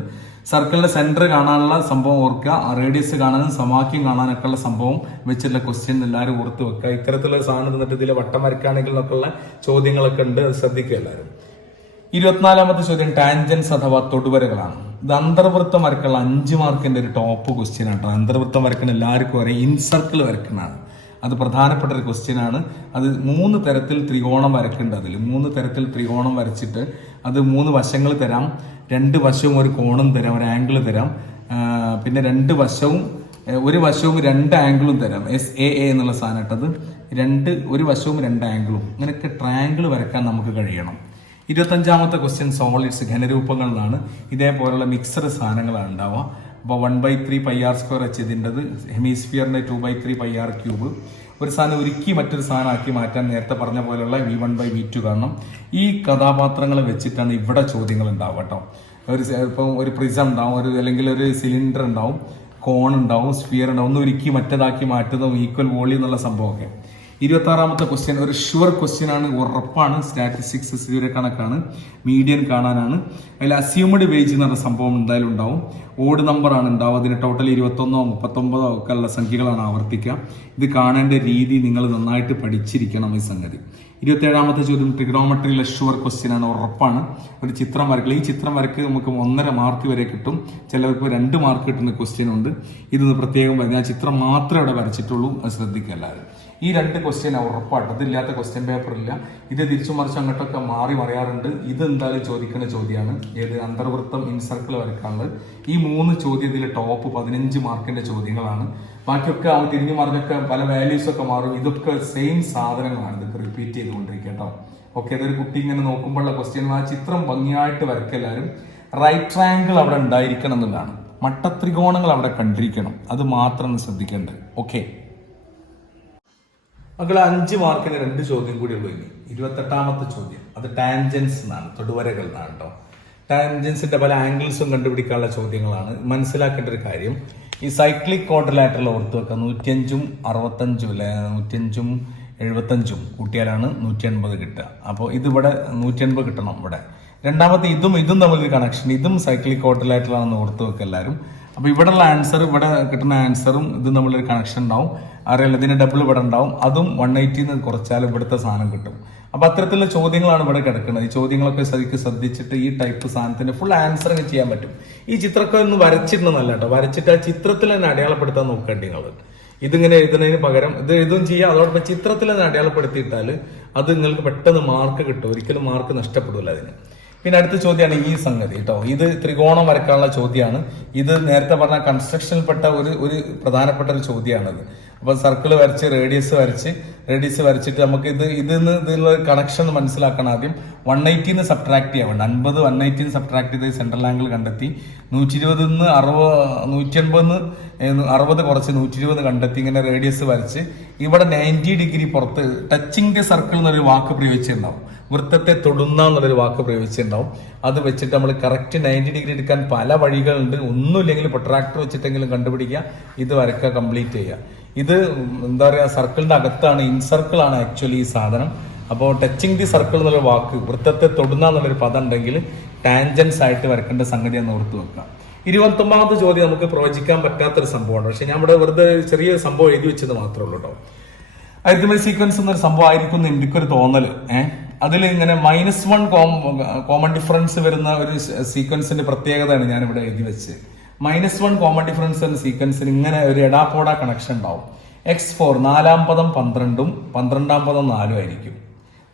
സർക്കിളിന്റെ സെന്റർ കാണാനുള്ള സംഭവം ഓർക്കുക, റേഡിയസ് കാണാനും സമവാക്യം കാണാനൊക്കെ ഉള്ള സംഭവം വെച്ചിട്ടുള്ള ക്വസ്റ്റ്യൻ എല്ലാവരും ഓർത്ത് വെക്കുക. ഇത്തരത്തിലുള്ള സാധനം തന്നിട്ട് ഇതിൽ വട്ടം വരയ്ക്കുകയാണെങ്കിൽ ഉള്ള ചോദ്യങ്ങളൊക്കെ ഉണ്ട്, അത് ശ്രദ്ധിക്കുക എല്ലാവരും. 24ാമത്തെ ചോദ്യം ടാൻജൻസ് അഥവാ തൊടുവരകളാണ്. ഇത് അന്തർവൃത്തം വരക്കുള്ള 5 മാർക്കിന്റെ ഒരു ടോപ്പ് ക്വസ്റ്റ്യൻ ആണ്. അന്തർവൃത്തം വരക്കുന്ന എല്ലാവർക്കും അറിയാം, ഇൻസർക്കിൾ വരക്കുന്നതാണ്. അത് പ്രധാനപ്പെട്ട ഒരു ക്വസ്റ്റ്യൻ ആണ്. അത് 3 തരത്തിൽ ത്രികോണം വരക്കുന്നുണ്ട്. അതിൽ 3 തരത്തിൽ ത്രികോണം വരച്ചിട്ട് അത് 3 വശങ്ങൾ തരാം, 2 വശവും ഒരു കോണും തരാം, ഒരു ആംഗിൾ തരാം. പിന്നെ രണ്ട് വശവും ഒരു വശവും രണ്ട് ആംഗിളും തരാം. SAA എന്നുള്ള സാധനം ഇട്ടത് ഒരു വശവും രണ്ട് ആംഗിളും, ഇങ്ങനെയൊക്കെ ട്രയാങ്കിൾ വരയ്ക്കാൻ നമുക്ക് കഴിയണം. 25ാമത്തെ ക്വസ്റ്റ്യൻ സോളിഡ്സ് ഘനരൂപങ്ങളിലാണ്. ഇതേപോലുള്ള മിക്സഡ് സാധനങ്ങളാണ് ഉണ്ടാവുക. അപ്പോൾ 1/3 πr² ഇതിൻ്റെത്, ഹെമിസ്ഫിയറിന്റെ 2/3 πr³. ഒരു സാധനം ഒരുക്കി മറ്റൊരു സാധനമാക്കി മാറ്റാൻ നേരത്തെ പറഞ്ഞ പോലെയുള്ള V1/V2 കാരണം ഈ കഥാപാത്രങ്ങളെ വെച്ചിട്ടാണ് ഇവിടെ ചോദ്യങ്ങൾ ഉണ്ടാവുക കേട്ടോ. ഇപ്പം ഒരു പ്രിസം ഉണ്ടാവും, അല്ലെങ്കിൽ ഒരു സിലിണ്ടർ ഉണ്ടാവും, കോൺ ഉണ്ടാവും, സ്ഫിയർ ഉണ്ടാവും, ഒന്ന് ഒരുക്കി മറ്റേതാക്കി മാറ്റുന്നതും ഈക്വൽ വോളിയം എന്നുള്ള സംഭവമൊക്കെ. 26ാമത്തെ ക്വസ്റ്റ്യൻ ഒരു ഷുവർ ക്വസ്റ്റ്യൻ ആണ്, ഉറപ്പാണ്. സ്റ്റാറ്റിസ്റ്റിക്സ് സ്ഥിര കണക്കാണ്, മീഡിയൻ കാണാനാണ്. അതിൽ അസ്യൂംഡ് വേജ് എന്ന് പറഞ്ഞ സംഭവം എന്തായാലും ഉണ്ടാവും. ഓഡ് നമ്പർ ആണ് ഉണ്ടാവും. അതിന് ടോട്ടൽ 21 39 ഒക്കെ ഉള്ള സംഖ്യകളാണ് ആവർത്തിക്കുക. ഇത് കാണേണ്ട രീതി നിങ്ങൾ നന്നായിട്ട് പഠിച്ചിരിക്കണം ഈ സംഗതി. 27ാമത്തെ ചോദ്യം ട്രിഗണോമെട്രിയിലെ ഷുവർ ക്വസ്റ്റ്യൻ ആണ്, ഉറപ്പാണ്. ഒരു ചിത്രം വരയ്ക്കുക. ഈ ചിത്രം വരയ്ക്ക് നമുക്ക് 1.5 മാർക്ക് വരെ കിട്ടും, ചിലർക്ക് 2 മാർക്ക് കിട്ടുന്ന ക്വസ്റ്റ്യൻ ഉണ്ട്. ഇതൊന്ന് പ്രത്യേകം പറഞ്ഞാൽ ആ ചിത്രം മാത്രമേ ഇവിടെ വരച്ചിട്ടുള്ളൂ, അത് ശ്രദ്ധിക്കുക എല്ലാവരും. ഈ 2 ക്വസ്റ്റ്യൻ ഉറപ്പായിട്ട്, അതില്ലാത്ത ക്വസ്റ്റ്യൻ പേപ്പർ ഇല്ല. ഇത് തിരിച്ചു മറിച്ച് അങ്ങോട്ടൊക്കെ മാറി മറിയാറുണ്ട്. ഇത് എന്തായാലും ചോദിക്കുന്ന ചോദ്യമാണ്. ഏത് അന്തർവൃത്തം ഇൻസർക്കിൾ വരയ്ക്കാനുള്ളത്. ഈ 3 ചോദ്യത്തിൽ ടോപ്പ് 15 മാർക്കിന്റെ ചോദ്യങ്ങളാണ്. ബാക്കിയൊക്കെ അവൻ തിരിഞ്ഞു മറിഞ്ഞൊക്കെ പല വാല്യൂസ് ഒക്കെ മാറും. ഇതൊക്കെ സെയിം സാധനങ്ങളാണ്, ഇതൊക്കെ റിപ്പീറ്റ് ചെയ്തുകൊണ്ടിരിക്കുക കേട്ടോ. ഓക്കെ, അതൊരു കുട്ടി ഇങ്ങനെ നോക്കുമ്പോഴുള്ള ക്വസ്റ്റ്യൻ. ആ ചിത്രം ഭംഗിയായിട്ട് വരയ്ക്കെല്ലാവരും. റൈറ്റ് ട്രയാങ്കിൾ അവിടെ ഉണ്ടായിരിക്കണം എന്നുള്ളതാണ്. മട്ടത്രികോണങ്ങൾ അവിടെ കണ്ടിരിക്കണം, അത് മാത്രം ശ്രദ്ധിക്കേണ്ടത്. ഓക്കെ മക്കളെ, 5 മാർക്കിന് 2 ചോദ്യം കൂടി ഉള്ളൂ ഇനി. 28ാമത്തെ ചോദ്യം അത് ടാൻജൻസ് എന്നാണ്, തൊടുവരകൾ എന്നാണ് കേട്ടോ. ടാൻജൻസിന്റെ പല ആംഗിൾസും കണ്ടുപിടിക്കാനുള്ള ചോദ്യങ്ങളാണ്. മനസ്സിലാക്കേണ്ട ഒരു കാര്യം, ഈ സൈക്ലിക് ക്വാഡ്രിലാറ്ററൽ ഓർത്ത് വെക്കുക. 105 65 അല്ലെ, 105 75 കൂട്ടിയാലാണ് 180 കിട്ടുക. അപ്പോൾ ഇതിവിടെ 180 കിട്ടണം ഇവിടെ. രണ്ടാമത്തെ ഇതും തമ്മിലൊരു കണക്ഷൻ, ഇതും സൈക്ലിക് ക്വാഡ്രിലാറ്ററൽ ആണെന്ന് ഓർത്ത് വെക്കുക എല്ലാവരും. അപ്പൊ ഇവിടെയുള്ള ആൻസർ, ഇവിടെ കിട്ടുന്ന ആൻസറും ഇതും തമ്മിലൊരു കണക്ഷൻ ഉണ്ടാവും. അറിയാലോ, ഇതിന്റെ ഡബിൾ ഇവിടെ ഉണ്ടാവും. അതും 180 കുറച്ചാൽ ഇവിടുത്തെ സാധനം കിട്ടും. അപ്പൊ അത്തരത്തിലുള്ള ചോദ്യങ്ങളാണ് ഇവിടെ കിടക്കുന്നത്. ഈ ചോദ്യങ്ങളൊക്കെ ശരിക്കും ശ്രദ്ധിച്ചിട്ട് ഈ ടൈപ്പ് സാധനത്തിന്റെ ഫുൾ ആൻസർ ചെയ്യാൻ പറ്റും. ഈ ചിത്രമൊക്കെ ഒന്ന് വരച്ചിട്ടുണ്ടെന്നല്ല കേട്ടോ, വരച്ചിട്ട് ആ ചിത്രത്തിൽ തന്നെ അടയാളപ്പെടുത്താൻ നോക്കേണ്ടി നിങ്ങൾ. ഇതിങ്ങനെ എഴുതുന്നതിന് പകരം ഇത് എഴുതും ചെയ്യാം. അതോടൊപ്പം ചിത്രത്തിൽ തന്നെ അടയാളപ്പെടുത്തിയിട്ടാൽ അത് നിങ്ങൾക്ക് പെട്ടെന്ന് മാർക്ക് കിട്ടും, ഒരിക്കലും മാർക്ക് നഷ്ടപ്പെടില്ല അതിന്. പിന്നെ അടുത്ത ചോദ്യമാണ് ഈ സംഗതി കേട്ടോ. ഇത് ത്രികോണം വരക്കാനുള്ള ചോദ്യമാണ്. ഇത് നേരത്തെ പറഞ്ഞ കൺസ്ട്രക്ഷനിൽപ്പെട്ട ഒരു പ്രധാനപ്പെട്ട ഒരു ചോദ്യമാണത്. അപ്പൊ സർക്കിൾ വരച്ച് റേഡിയസ് വരച്ചിട്ട് നമുക്ക് ഇതിലുള്ള കണക്ഷൻ മനസ്സിലാക്കണം. ആദ്യം 180 സബ്ട്രാക്ട് ചെയ്യാൻ വേണ്ട, 50 180 സബ്ട്രാക്ട് ചെയ്ത് സെൻട്രൽ ആംഗിൾ കണ്ടെത്തി. 120 60 കുറച്ച് 120 കണ്ടെത്തി. ഇങ്ങനെ റേഡിയസ് വരച്ച് ഇവിടെ 90 ഡിഗ്രി പുറത്ത് ടച്ചിങ് ദി സർക്കിൾ എന്നൊരു വാക്ക് പ്രയോഗിച്ചിട്ടുണ്ടാവും. വൃത്തത്തെ തൊടുന്ന എന്നുള്ളൊരു വാക്ക് പ്രയോഗിച്ചിട്ടുണ്ടാവും. അത് വെച്ചിട്ട് നമ്മൾ കറക്റ്റ് 90 ഡിഗ്രി എടുക്കാൻ പല വഴികളുണ്ട്. ഒന്നുമില്ലെങ്കിൽ പ്രൊട്രാക്ടർ വെച്ചിട്ടെങ്കിലും കണ്ടുപിടിക്കുക, ഇത് വരക്കുക, കംപ്ലീറ്റ് ചെയ്യുക. ഇത് എന്താ പറയുക, സർക്കിളിന്റെ അകത്താണ്, ഇൻസർക്കിൾ ആണ് ആക്ച്വലി ഈ സാധനം. അപ്പോൾ ടച്ചിങ് ദി സർക്കിൾ എന്നുള്ള വാക്ക്, വൃത്തത്തെ തൊടുന്ന എന്നുള്ളൊരു പദം ഉണ്ടെങ്കിൽ ടാൻജൻസ് ആയിട്ട് വരക്കേണ്ട സംഗതി എന്ന് ഓർത്ത് വെക്കാം. 29ാമത്തെ ചോദ്യം നമുക്ക് പ്രവചിക്കാൻ പറ്റാത്തൊരു സംഭവമാണ്. പക്ഷെ ഞാൻ ഇവിടെ വെറുതെ ചെറിയ സംഭവം എഴുതി വെച്ചത് മാത്രമേ ഉള്ളൂ കേട്ടോ. അരിത്മെറ്റിക് സീക്വൻസ് എന്നൊരു സംഭവം ആയിരിക്കും എന്ന് എനിക്കൊരു തോന്നല്. അതിൽ ഇങ്ങനെ -1 കോമൺ ഡിഫറൻസ് വരുന്ന ഒരു സീക്വൻസിന്റെ പ്രത്യേകതയാണ് ഞാൻ ഇവിടെ എഴുതി വെച്ച്. -1 കോമൺ ഡിഫറൻസ് എന്ന സീക്വൻസിന് ഇങ്ങനെ ഒരു എടാപോടാ കണക്ഷൻ ഉണ്ടാവും. x4 4ാം പദം 12ഉം 12ാം പദം 4ഉം ആയിരിക്കും.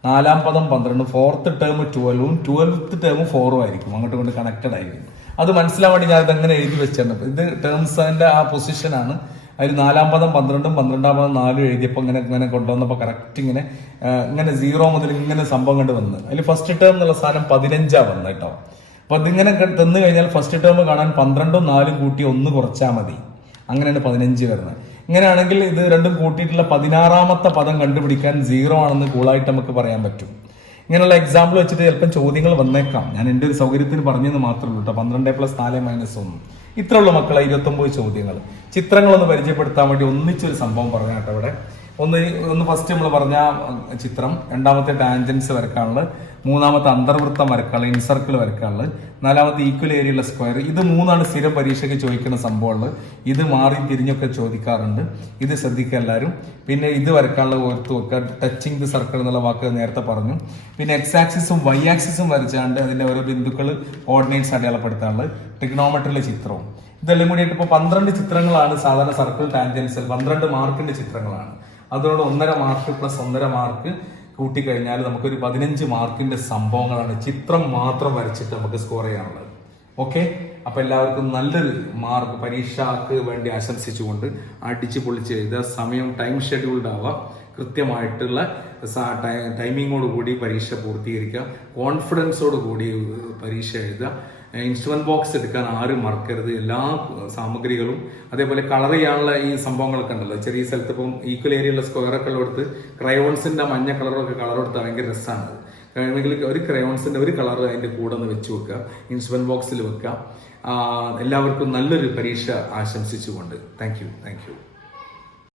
4ാം പദം 12ഉം 4th ടേം 12ഉം 12th ടേം 4ഉം ആയിരിക്കും. അങ്ങോട്ട് കൊണ്ട് കണക്റ്റഡ് ആയിരിക്കും. അത് മനസ്സിലാൻ വേണ്ടി ഞാൻ ഇതെങ്ങനെ എഴുതി വെച്ചിട്ടുണ്ട്. ഇത് ടേംസിന്റെ ആ പൊസിഷനാണ്. അതിൽ 4ാം പദം 12ഉം 12ാം പദം 4ഉം എഴുതിയപ്പോൾ ഇങ്ങനെ കൊണ്ടുവന്നപ്പോൾ കറക്റ്റ് ഇങ്ങനെ 0 മുതൽ ഇങ്ങനെ സംഭവം കണ്ട് വന്ന്. അതിൽ ഫസ്റ്റ് ടേം എന്നുള്ള സാധനം 15 വന്നത് കേട്ടോ. അപ്പൊ അതിങ്ങനെ തന്നു കഴിഞ്ഞാൽ ഫസ്റ്റ് ടേം കാണാൻ 12ഉം 4ഉം കൂട്ടി 1 കുറച്ചാൽ മതി. അങ്ങനെയാണ് 15 വരുന്നത്. ഇങ്ങനെയാണെങ്കിൽ ഇത് രണ്ടും കൂട്ടിയിട്ടുള്ള 16ാമത്തെ പദം കണ്ടുപിടിക്കാൻ 0 ആണെന്ന് കൂളായിട്ട് നമുക്ക് പറയാൻ പറ്റും. ഇങ്ങനെയുള്ള എക്സാമ്പിൾ വെച്ചിട്ട് ചിലപ്പോൾ ചോദ്യങ്ങൾ വന്നേക്കാം. ഞാൻ എൻ്റെ ഒരു സൗകര്യത്തിന് പറഞ്ഞെന്ന് മാത്രമേ ഉള്ളൂ കേട്ടോ. 12 + 4 - 1 ഇത്രയുള്ള മക്കളെ 29 ചോദ്യങ്ങൾ. ചിത്രങ്ങളൊന്ന് പരിചയപ്പെടുത്താൻ വേണ്ടി ഒന്നിച്ചൊരു സംഭവം പറഞ്ഞ കേട്ടോ. ഇവിടെ ഒന്ന് ഫസ്റ്റ് നമ്മൾ പറഞ്ഞ ചിത്രം, രണ്ടാമത്തെ ടാൻജൻസ് വരക്കാനുള്ളത്, മൂന്നാമത്തെ അന്തർവൃത്തം വരക്കാനുള്ളത്, ഇൻസർക്കിൾ വരക്കാനുള്ളത്, നാലാമത്തെ ഈക്വൽ ഏരിയയുള്ള സ്ക്വയർ. ഇത് 3 സ്ഥിരം പരീക്ഷയ്ക്ക് ചോദിക്കുന്ന സംഭവമുള്ളത്. ഇത് മാറി തിരിഞ്ഞൊക്കെ ചോദിക്കാറുണ്ട്. ഇത് ശ്രദ്ധിക്കുക എല്ലാവരും. പിന്നെ ഇത് വരക്കാനുള്ളത് ഓർത്ത് വെക്കുക. ടച്ചിങ് ദി സർക്കിൾ എന്നുള്ള വാക്ക് നേരത്തെ പറഞ്ഞു. പിന്നെ X ആക്സിസും Y ആക്സിസും വരച്ചാണ്ട് അതിന്റെ ഓരോ ബിന്ദുക്കൾ കോർഡിനേറ്റ്സ് അടയാളപ്പെടുത്താനുള്ളത്. ട്രിഗണോമെട്രിയിലെ ചിത്രവും ഇതെല്ലാം കൂടിയിട്ട് ഇപ്പോൾ 12 ചിത്രങ്ങളാണ് സാധാരണ സർക്കിൾ ടാൻജൻസിൽ. 12 മാർക്കിന്റെ ചിത്രങ്ങളാണ്. അതോട് 1.5 മാർക്ക് + 1.5 മാർക്ക് കൂട്ടിക്കഴിഞ്ഞാൽ നമുക്കൊരു 15 മാർക്കിന്റെ സംഭവങ്ങളാണ് ചിത്രം മാത്രം വരച്ചിട്ട് നമുക്ക് സ്കോർ ചെയ്യാനുള്ളത്. ഓക്കെ, അപ്പോൾ എല്ലാവർക്കും നല്ലൊരു മാർക്ക് പരീക്ഷക്ക് വേണ്ടി ആശംസിച്ചുകൊണ്ട് അടിച്ച് പൊളിച്ച് എഴുതുക. സമയം ടൈം ഷെഡ്യൂൾഡ് ആവുക, കൃത്യമായിട്ടുള്ള ടൈമിങ്ങോട് കൂടി പരീക്ഷ പൂർത്തീകരിക്കുക, കോൺഫിഡൻസോട് കൂടി പരീക്ഷ എഴുതുക. ഇൻസ്ട്രുമെന്റ് ബോക്സ് എടുക്കാൻ ആരും മറക്കരുത്. എല്ലാ സാമഗ്രികളും അതേപോലെ കളർ ചെയ്യാനുള്ള ഈ സംഭവങ്ങളൊക്കെ ഉണ്ടല്ലോ, ചെറിയ സ്ഥലത്ത് ഇപ്പം ഈക്വൽ ഏരിയയുള്ള സ്ക്വയറൊക്കെ ഉള്ളെടുത്ത് ക്രയോൺസിന്റെ മഞ്ഞ കളറൊക്കെ കളർ കൊടുത്താൽ ഭയങ്കര രസമാണ്. കഴിയുമെങ്കിൽ ഒരു ക്രയോൺസിന്റെ ഒരു കളർ അതിന്റെ കൂടെ ഒന്ന് വെച്ച് വെക്കുക, ഇൻസ്ട്രുമെന്റ് ബോക്സിൽ വെക്കുക. എല്ലാവർക്കും നല്ലൊരു പരീക്ഷ ആശംസിച്ചുകൊണ്ട് താങ്ക് യു.